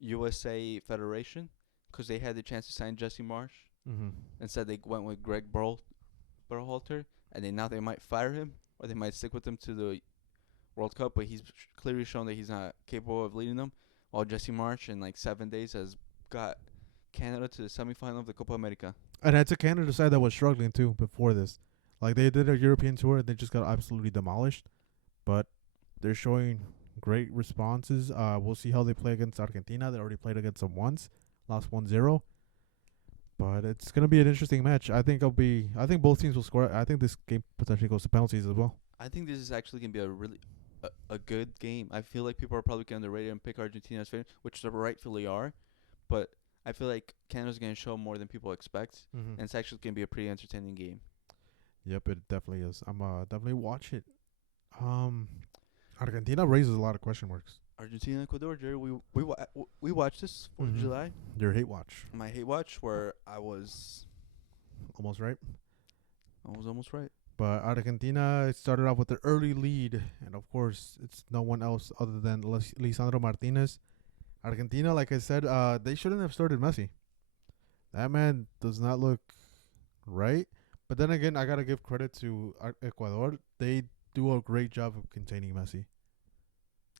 USA Federation, because they had the chance to sign Jesse Marsh. Mm-hmm. Instead, they went with Greg Berhalter, and now they might fire him or they might stick with him to the World Cup. But he's clearly shown that he's not capable of leading them. While Jesse Marsh, in like 7 days, has got Canada to the semifinal of the Copa America. And it's a Canada side that was struggling too before this. Like they did a European tour and they just got absolutely demolished. But they're showing great responses. We'll see how they play against Argentina. They already played against them once, lost 1-0. But it's gonna be an interesting match. I think both teams will score. I think this game potentially goes to penalties as well. I think this is actually gonna be a really a good game. I feel like people are probably gonna underrate it and pick Argentina as favorite, which they rightfully are. But I feel like Canada's gonna show more than people expect, Mm-hmm. and it's actually gonna be a pretty entertaining game. Yep, it definitely is. I'm definitely watch it. Argentina raises a lot of question marks. Argentina, Ecuador, Jerry. We watched this 4th of Mhm. July. Your hate watch, My hate watch, where I was almost right. almost right. But Argentina started off with an early lead, and of course, it's no one else other than Lisandro Martinez. Argentina, like I said, they shouldn't have started Messi. That man does not look right. But then again, I gotta give credit to Ecuador. They do a great job of containing Messi.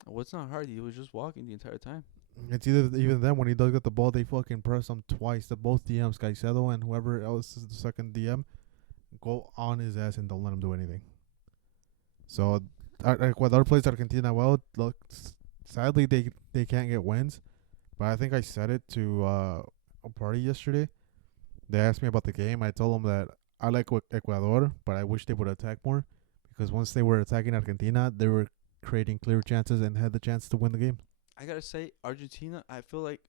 Well, it's not hard. He was just walking the entire time. It's even then when he does get the ball, they fucking press him twice. The both DMs, Caicedo and whoever else is the second DM, go on his ass and don't let him do anything. So Ecuador plays Argentina well. Look, sadly they can't get wins, but I think I said it to a party yesterday. They asked me about the game. I told them that I like Ecuador, but I wish they would attack more, because once they were attacking Argentina, they were creating clear chances and had the chance to win the game. I gotta say, Argentina. I feel like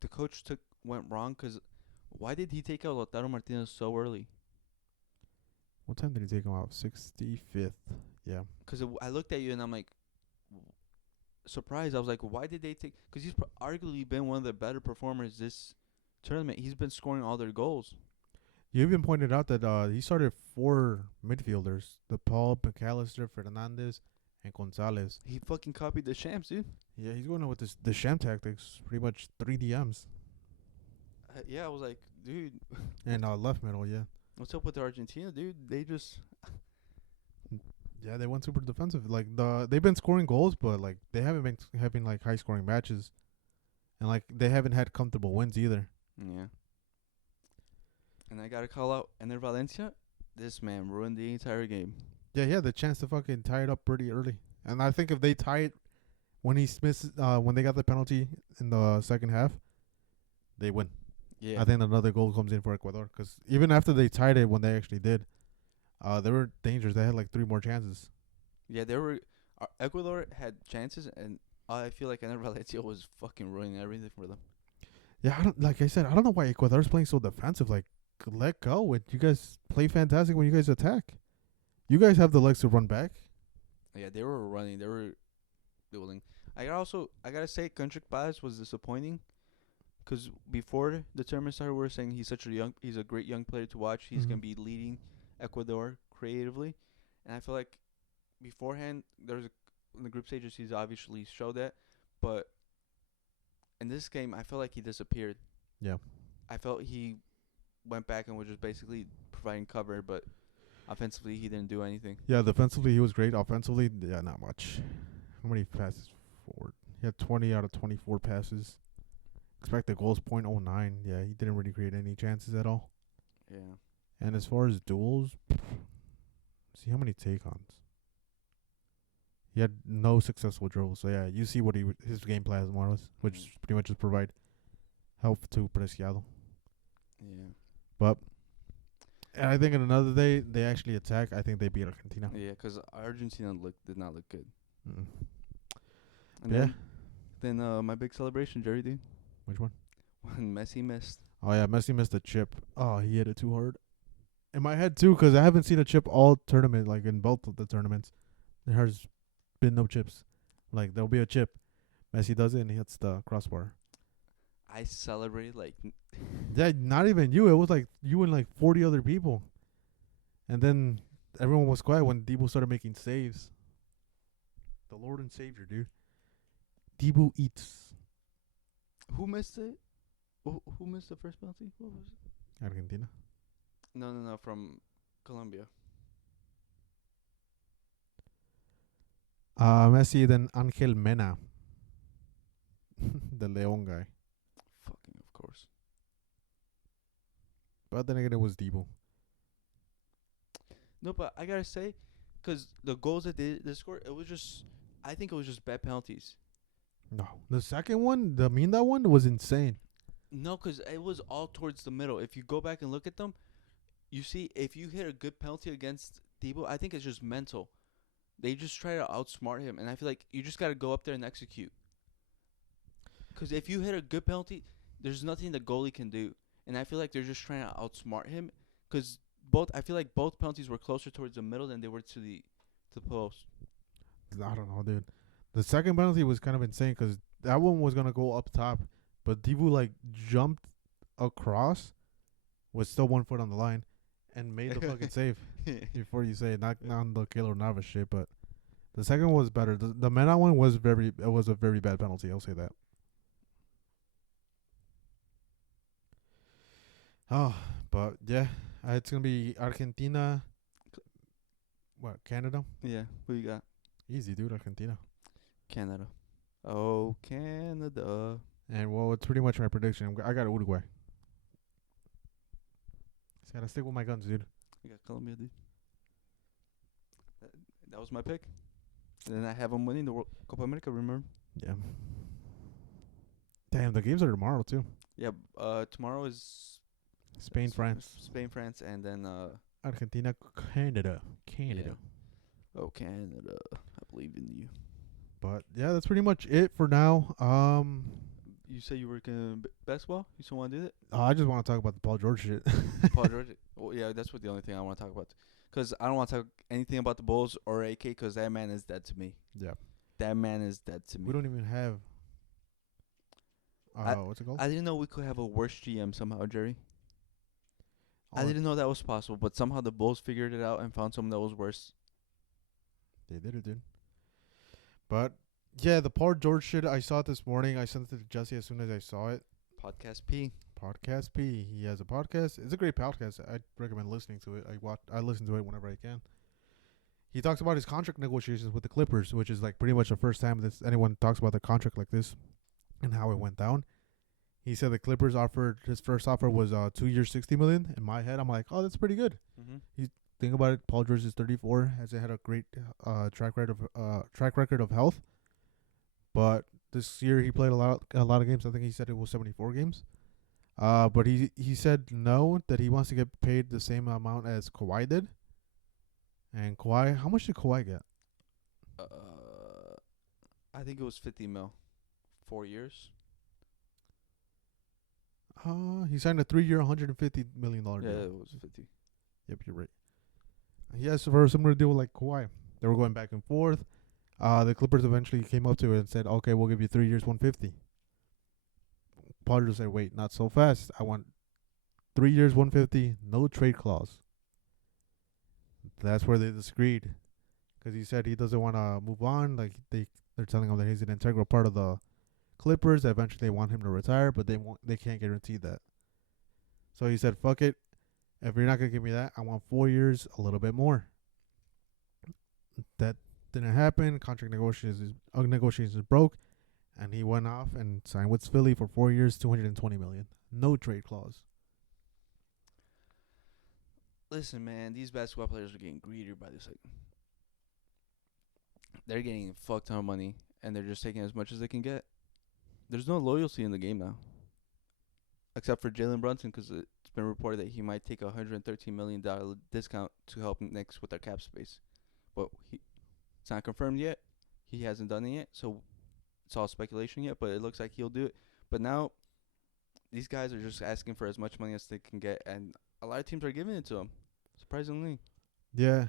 the coach went wrong, because why did he take out Lautaro Martinez so early? What time did he take him out? 65th. Yeah. Because I looked at you and I'm like, surprised. I was like, why did they take? Because he's arguably been one of the better performers this tournament. He's been scoring all their goals. You even pointed out that he started 4 midfielders: the Paul, McAllister, Fernandez, and Gonzalez. He fucking copied the champs, dude. Yeah, he's going on with the sham tactics. Pretty much 3 DMs Yeah, I was like, dude, and left middle. Yeah. what's up with Argentina, dude? They just Yeah, they went super defensive. Like they've been scoring goals, but like they haven't been having like high scoring matches, and like they haven't had comfortable wins either. yeah. And I gotta call out Ener Valencia. This man ruined the entire game. Yeah, he had the chance to fucking tie it up pretty early. And I think if they tie it when he missed, when they got the penalty in the second half, they win. Yeah. I think another goal comes in for Ecuador because even after they tied it, when they actually did, they were dangerous. They had like 3 more chances. Yeah, there were Ecuador had chances, and I feel like Ener Valencia was fucking ruining everything for them. Yeah, like I said, I don't know why Ecuador's playing so defensive. Like, let go. You guys play fantastic when you guys attack. You guys have the legs to run back. Yeah, they were running. They were dueling. I gotta say, Kendrick Paz was disappointing. Because before the tournament started, we were saying he's a great young player to watch. He's gonna be leading Ecuador creatively, and I feel like beforehand in the group stages he's obviously showed that, but in this game I felt like he disappeared. Yeah. I felt he went back and was just basically providing cover, but offensively he didn't do anything. Yeah, defensively he was great. Offensively, yeah, not much. How many passes forward? He had 20 out of 24 passes. Expected goals .09. Yeah, he didn't really create any chances at all. Yeah. And as far as duels, see how many take-ons. He had no successful dribbles. So yeah, you see what his game plan was, which is pretty much just provide help to Preciado. Yeah. But and I think in another day they actually attack. I think they beat Argentina. Yeah, because Argentina did not look good. Mm-mm. And Yeah. Then my big celebration, Jerry, dude. Which one? When Messi missed. Oh yeah, Messi missed a chip. Oh, he hit it too hard. In my head too, because I haven't seen a chip all tournament. Like in both of the tournaments, there has been no chips. Like there'll be a chip, Messi does it and he hits the crossbar. I celebrated like. Yeah, not even you. It was like you and like 40 other people, and then everyone was quiet when Debo started making saves. The Lord and Savior, dude. Debo eats. Who missed it? Who missed the first penalty? What was it? Argentina. No, from Colombia. Messi, then Angel Mena. The Leon guy. Fucking, of course. But then again, it was Debo. No, but I gotta say, because the goals that they scored, I think it was just bad penalties. No. The second one, the Minda one, was insane. No, because it was all towards the middle. If you go back and look at them, you see if you hit a good penalty against Debo, I think it's just mental. They just try to outsmart him, and I feel like you just gotta go up there and execute. Because if you hit a good penalty, there's nothing the goalie can do, and I feel like they're just trying to outsmart him. Because I feel like both penalties were closer towards the middle than they were to the post. I don't know, dude. The second penalty was kind of insane because that one was gonna go up top, but Debo like jumped across, with still 1 foot on the line, and made the fucking save. Before you say it, not on the Keylor Navas shit, but the second one was better. The Mena one was a very bad penalty. I'll say that. Oh, but yeah, it's gonna be Argentina. What, Canada? Yeah, who you got? Easy, dude. Argentina. Canada. Oh, Canada. And well, it's pretty much my prediction. I got Uruguay. Just gotta stick with my guns, dude. I got Colombia, dude. That was my pick. And then I have them winning the Copa America, remember? Yeah. Damn, the games are tomorrow too. Yeah, tomorrow is Spain, France. Spain, France, and then Argentina, Canada. Canada. Oh, Canada. I believe in you. But yeah, that's pretty much it for now. You say you work in basketball? You still want to do that? I just want to talk about the Paul George shit. Paul George? Well, yeah, that's the only thing I want to talk about. Because I don't want to talk anything about the Bulls or AK because that man is dead to me. Yeah. That man is dead to me. We don't even have. What's it called? I didn't know we could have a worse GM somehow, Jerry. I Oh, didn't know that was possible, but somehow the Bulls figured it out and found someone that was worse. They did it, dude. But yeah, the Paul George shit. I saw it this morning. I sent it to Jesse as soon as I saw it. Podcast P. Podcast P. He has a podcast. It's a great podcast. I recommend listening to it. I listen to it whenever I can. He talks about his contract negotiations with the Clippers, which is like pretty much the first time that anyone talks about the contract like this and how it went down. He said the Clippers offered his first offer was 2 years, 60 million. In my head, I'm like, oh, that's pretty good. Mm-hmm. Think about it. Paul George is 34, hasn't had a great track record of health, but this year he played a lot of games. I think he said it was 74 games. But he said no, that he wants to get paid the same amount as Kawhi did. And Kawhi, how much did Kawhi get? I think it was 50 mil, 4 years. He signed a 3-year, $150 million Yeah, deal. it was 50. Yep, you're right. He has for a similar deal like Kawhi. They were going back and forth. The Clippers eventually came up to it and said, "Okay, we'll give you 3 years, 150." Paul George said, "Wait, not so fast. I want 3 years, 150, no trade clause." That's where they disagreed, because he said he doesn't want to move on. Like they're telling him that he's an integral part of the Clippers. That eventually they want him to retire, but they can't guarantee that. So he said, "Fuck it. If you're not gonna give me that, I want 4 years, a little bit more." That didn't happen. Contract negotiations broke, and he went off and signed with Philly for 4 years, $220 million. No trade clause. Listen, man, these basketball players are getting greedier by the second. They're getting a fuck ton of money, and they're just taking as much as they can get. There's no loyalty in the game now, except for Jalen Brunson, because it's been reported that he might take a $113 million discount to help Knicks with their cap space. But it's not confirmed yet. He hasn't done it yet, so it's all speculation yet, but it looks like he'll do it. But now, these guys are just asking for as much money as they can get, and a lot of teams are giving it to them, surprisingly. Yeah,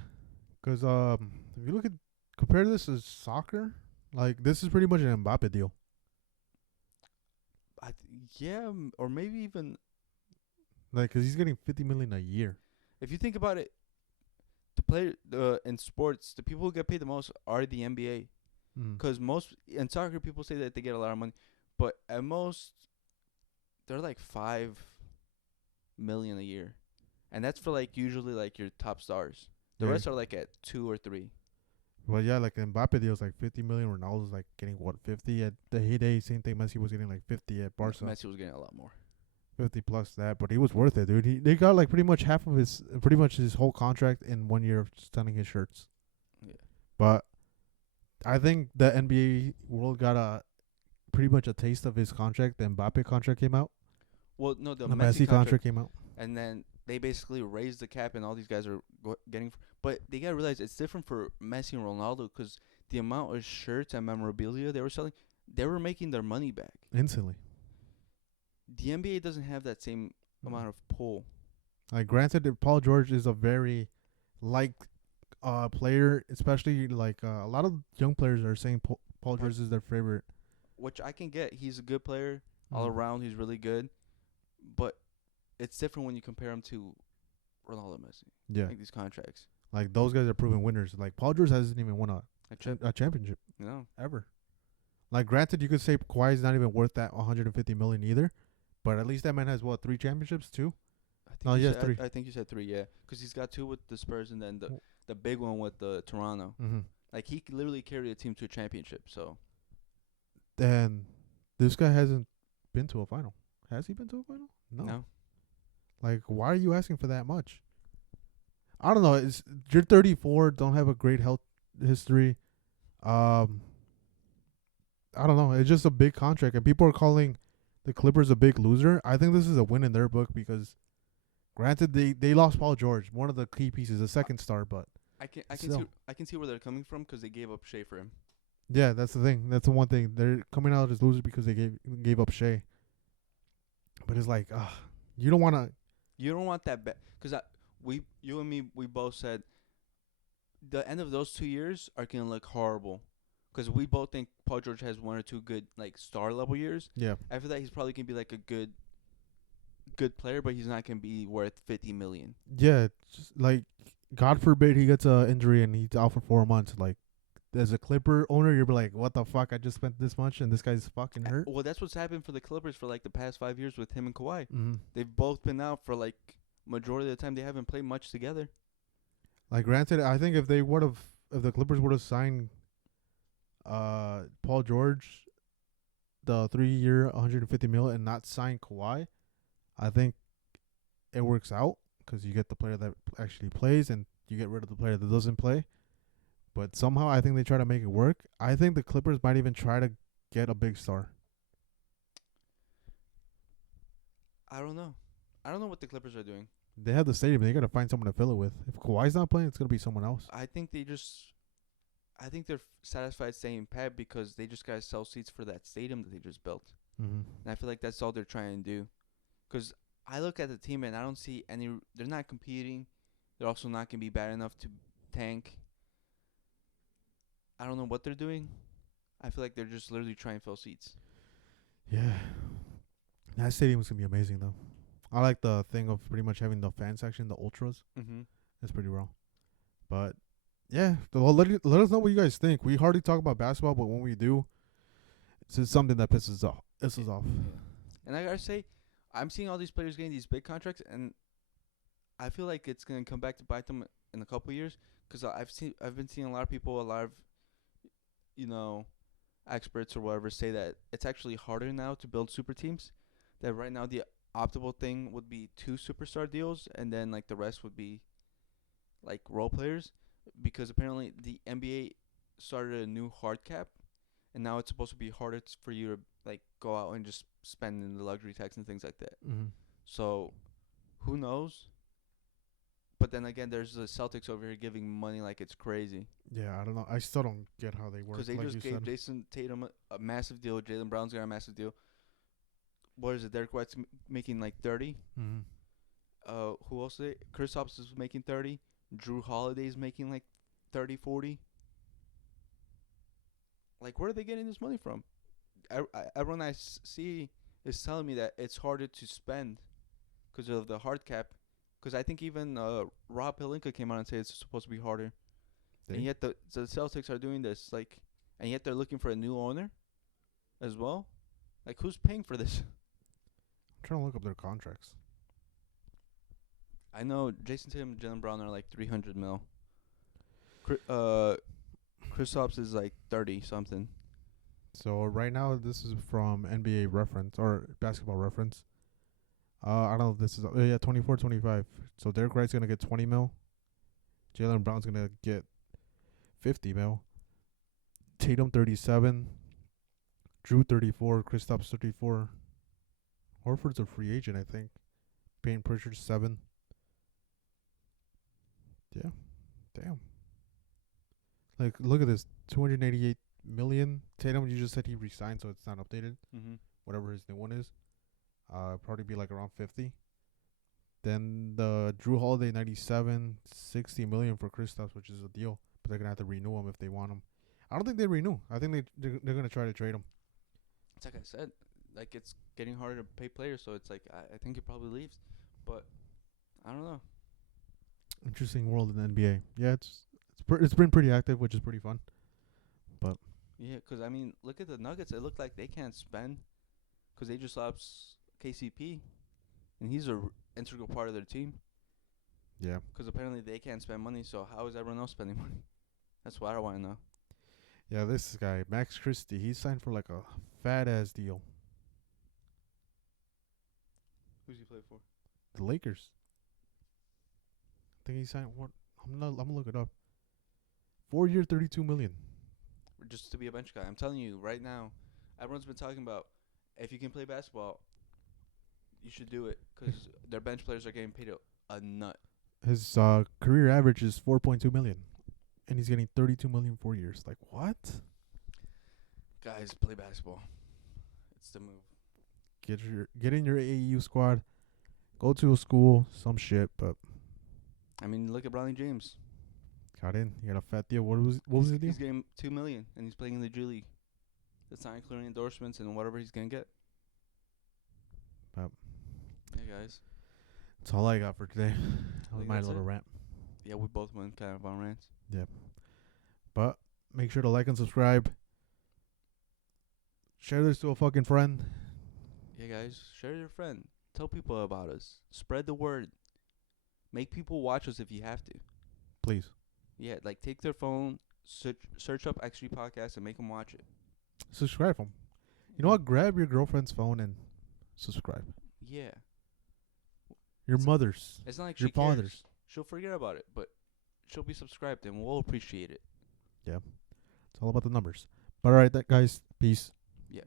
because if you compare this to soccer, like this is pretty much an Mbappe deal. Yeah, or maybe even, Like, cause he's getting 50 million a year. if you think about it, in sports, the people who get paid the most are the NBA. Mm. Because most in soccer, people say that they get a lot of money, but at most, they're like 5 million a year, and that's for like usually like your top stars. The Yeah. rest are like at 2 or 3. Well, yeah, like Mbappe deal is like 50 million. Ronaldo's like getting what 50 at the heyday. Same thing. Messi was getting like 50 at Barca. Messi was getting a lot more. 50 plus that, but he was worth it, dude. They got like pretty much his whole contract in 1 year of selling his shirts. Yeah. But I think the NBA world got pretty much a taste of his contract. The Mbappe contract came out. Well, no, the Messi contract came out. and then they basically raised the cap, and all these guys are getting. But they gotta realize it's different for Messi and Ronaldo, because the amount of shirts and memorabilia they were selling, they were making their money back Instantly. The NBA doesn't have that same amount of pull. Like, granted, Paul George is a very liked player, especially like a lot of young players are saying Paul George is their favorite. Which I can get. He's a good player all Mm. around. He's really good, but it's different when you compare him to Ronaldo, Messi. Yeah, Like these contracts. like those guys are proven winners. Like Paul George hasn't even won A chip, a championship no. ever. Like, granted, you could say Kawhi's not even worth that 150 million either, but at least that man has what 3 championships, 2. No, you he has said, 3. I think you said 3, yeah, because he's got 2 with the Spurs, and then W- the big one with the Toronto. Mm-hmm. Like, he could literally carry a team to a championship. So And this guy hasn't been to a final. Has he been to a final? no. Like, why are you asking for that much? I don't know. You're 34, don't have a great health history. I don't know. It's just a big contract, and people are calling the Clippers a big loser. I think this is a win in their book because, granted, they lost Paul George, one of the key pieces, a second star, but I can Still. I can see where they're coming from, because they gave up Shea for him. yeah, that's the thing. That's the one thing. They're coming out as losers because they gave up Shea. But it's like, you don't want to. You don't want that bad, because you and me, we both said the end of those 2 years are gonna look horrible, because we both think Paul George has 1 or 2 good like star level years. Yeah. After that, he's probably gonna be like a good player, but he's not gonna be worth 50 million. Yeah, just like, God forbid he gets a injury and he's out for 4 months. Like, as a Clipper owner, you're like, what the fuck? I just spent this much and this guy's fucking hurt. Well, that's what's happened for the Clippers for like the past 5 years with him and Kawhi. Mm-hmm. They've both been out for like majority of the time. They haven't played much together. Like, granted, I think if the Clippers would have signed Paul George the 3 year, 150 mil, and not sign Kawhi, I think it works out because you get the player that actually plays and you get rid of the player that doesn't play. But somehow I think they try to make it work. I think the Clippers might even try to get a big star. I don't know. I don't know what the Clippers are doing. They have the stadium. They got to find someone to fill it with. If Kawhi's not playing, it's going to be someone else. I think they're satisfied staying pat because they just gotta sell seats for that stadium that they just built, Mm-hmm. and I feel like that's all they're trying to do. Cause I look at the team and I don't see any. They're not competing. They're also not gonna be bad enough to tank. I don't know what they're doing. I feel like they're just literally trying to fill seats. Yeah. That stadium's going to be amazing, though. I like the thing of pretty much having the fan section, the ultras. Mm-hmm. It's pretty raw. But, yeah. Well, let us know what you guys think. We hardly talk about basketball, but when we do, it's just something that pisses us off. And I gotta say, I'm seeing all these players getting these big contracts, and I feel like it's gonna come back to bite them in a couple years. Cause I've been seeing a lot of people, a lot of, you know, experts or whatever say that it's actually harder now to build super teams. That right now the optimal thing would be 2 superstar deals, and then like the rest would be like role players, because apparently the NBA started a new hard cap, and now it's supposed to be harder for you to like go out and just spend in the luxury tax and things like that. Mm-hmm. So who knows? But then again, there's the Celtics over here giving money like it's crazy. Yeah, I don't know. I still don't get how they work. Because they like just you gave said. Jason Tatum a massive deal. Jalen Brown's got a massive deal. What is it? Derek White's making like 30. Mm-hmm. Who else? Chris Hobbs is making 30. Drew Holiday's making like 30, 40. Like, where are they getting this money from? Everyone I see is telling me that it's harder to spend because of the hard cap. Because I think even Rob Pelinka came out and said it's supposed to be harder. And yet the Celtics are doing this, like, and yet they're looking for a new owner as well. Like, who's paying for this? I'm trying to look up their contracts. I know Jason Tatum and Jalen Brown are like 300 mil. Chris Hobbs is like 30 something. So right now, this is from NBA Reference or Basketball Reference. I don't know if this is 24, 25. So Derek White's gonna get 20 mil. Jalen Brown's gonna get 50 mil. Tatum 37. Drew 34. Kristaps 34. Horford's a free agent, I think. Payne Pritchard 7. Yeah, damn. Like, look at this, 288 million. Tatum, you just said he resigned, so it's not updated. Mm-hmm. Whatever his new one is, probably be like around 50. Then the Drew Holiday 97, 60 million for Kristaps, which is a deal, but they're gonna have to renew him if they want him. I don't think they renew. I think they're gonna try to trade him. It's like I said, like it's getting harder to pay players, so it's like I think he probably leaves, but I don't know. Interesting world in the NBA. Yeah, it's been pretty active, which is pretty fun. But Yeah, 'cause I mean, look at the Nuggets. It looked like they can't spend 'cause they just lost KCP, and he's a integral part of their team. yeah, 'Cause apparently they can't spend money, so how is everyone else spending money? That's what I want to know. yeah. This guy Max Christie, he signed for like a fat ass deal. Who's he play for? The Lakers. I think he signed what? I'm gonna look it up. 4 year, 32 million. Just to be a bench guy. I'm telling you right now, everyone's been talking about if you can play basketball, you should do it 'cause their bench players are getting paid a nut. His career average is 4.2 million, and he's getting 32 million 4 years. Like what? Guys, play basketball. It's the move. Get in your AAU squad. Go to a school, some shit, but I mean, look at Bronny James. got in. He got a fat deal. What was his deal? He's getting $2 million, and he's playing in the G League. That's not including endorsements and whatever he's gonna get. Yep. Yeah, guys. That's all I got for today. That was think my that's little it? rant. Yeah, we both went kind of on rants. But make sure to like and subscribe. Share this to a fucking friend. Yeah, guys. Share with your friend. Tell people about us. Spread the word. Make people watch us if you have to. Please. Yeah, like take their phone, search up X3 Podcast, and make them watch it. Subscribe them. You know what? Grab your girlfriend's phone and subscribe. Yeah. Your It's- mother's. It's not like Your she cares. father's. She'll forget about it, but she'll be subscribed and we'll appreciate it. It's all about the numbers. But all right, that guys. Peace. Yeah.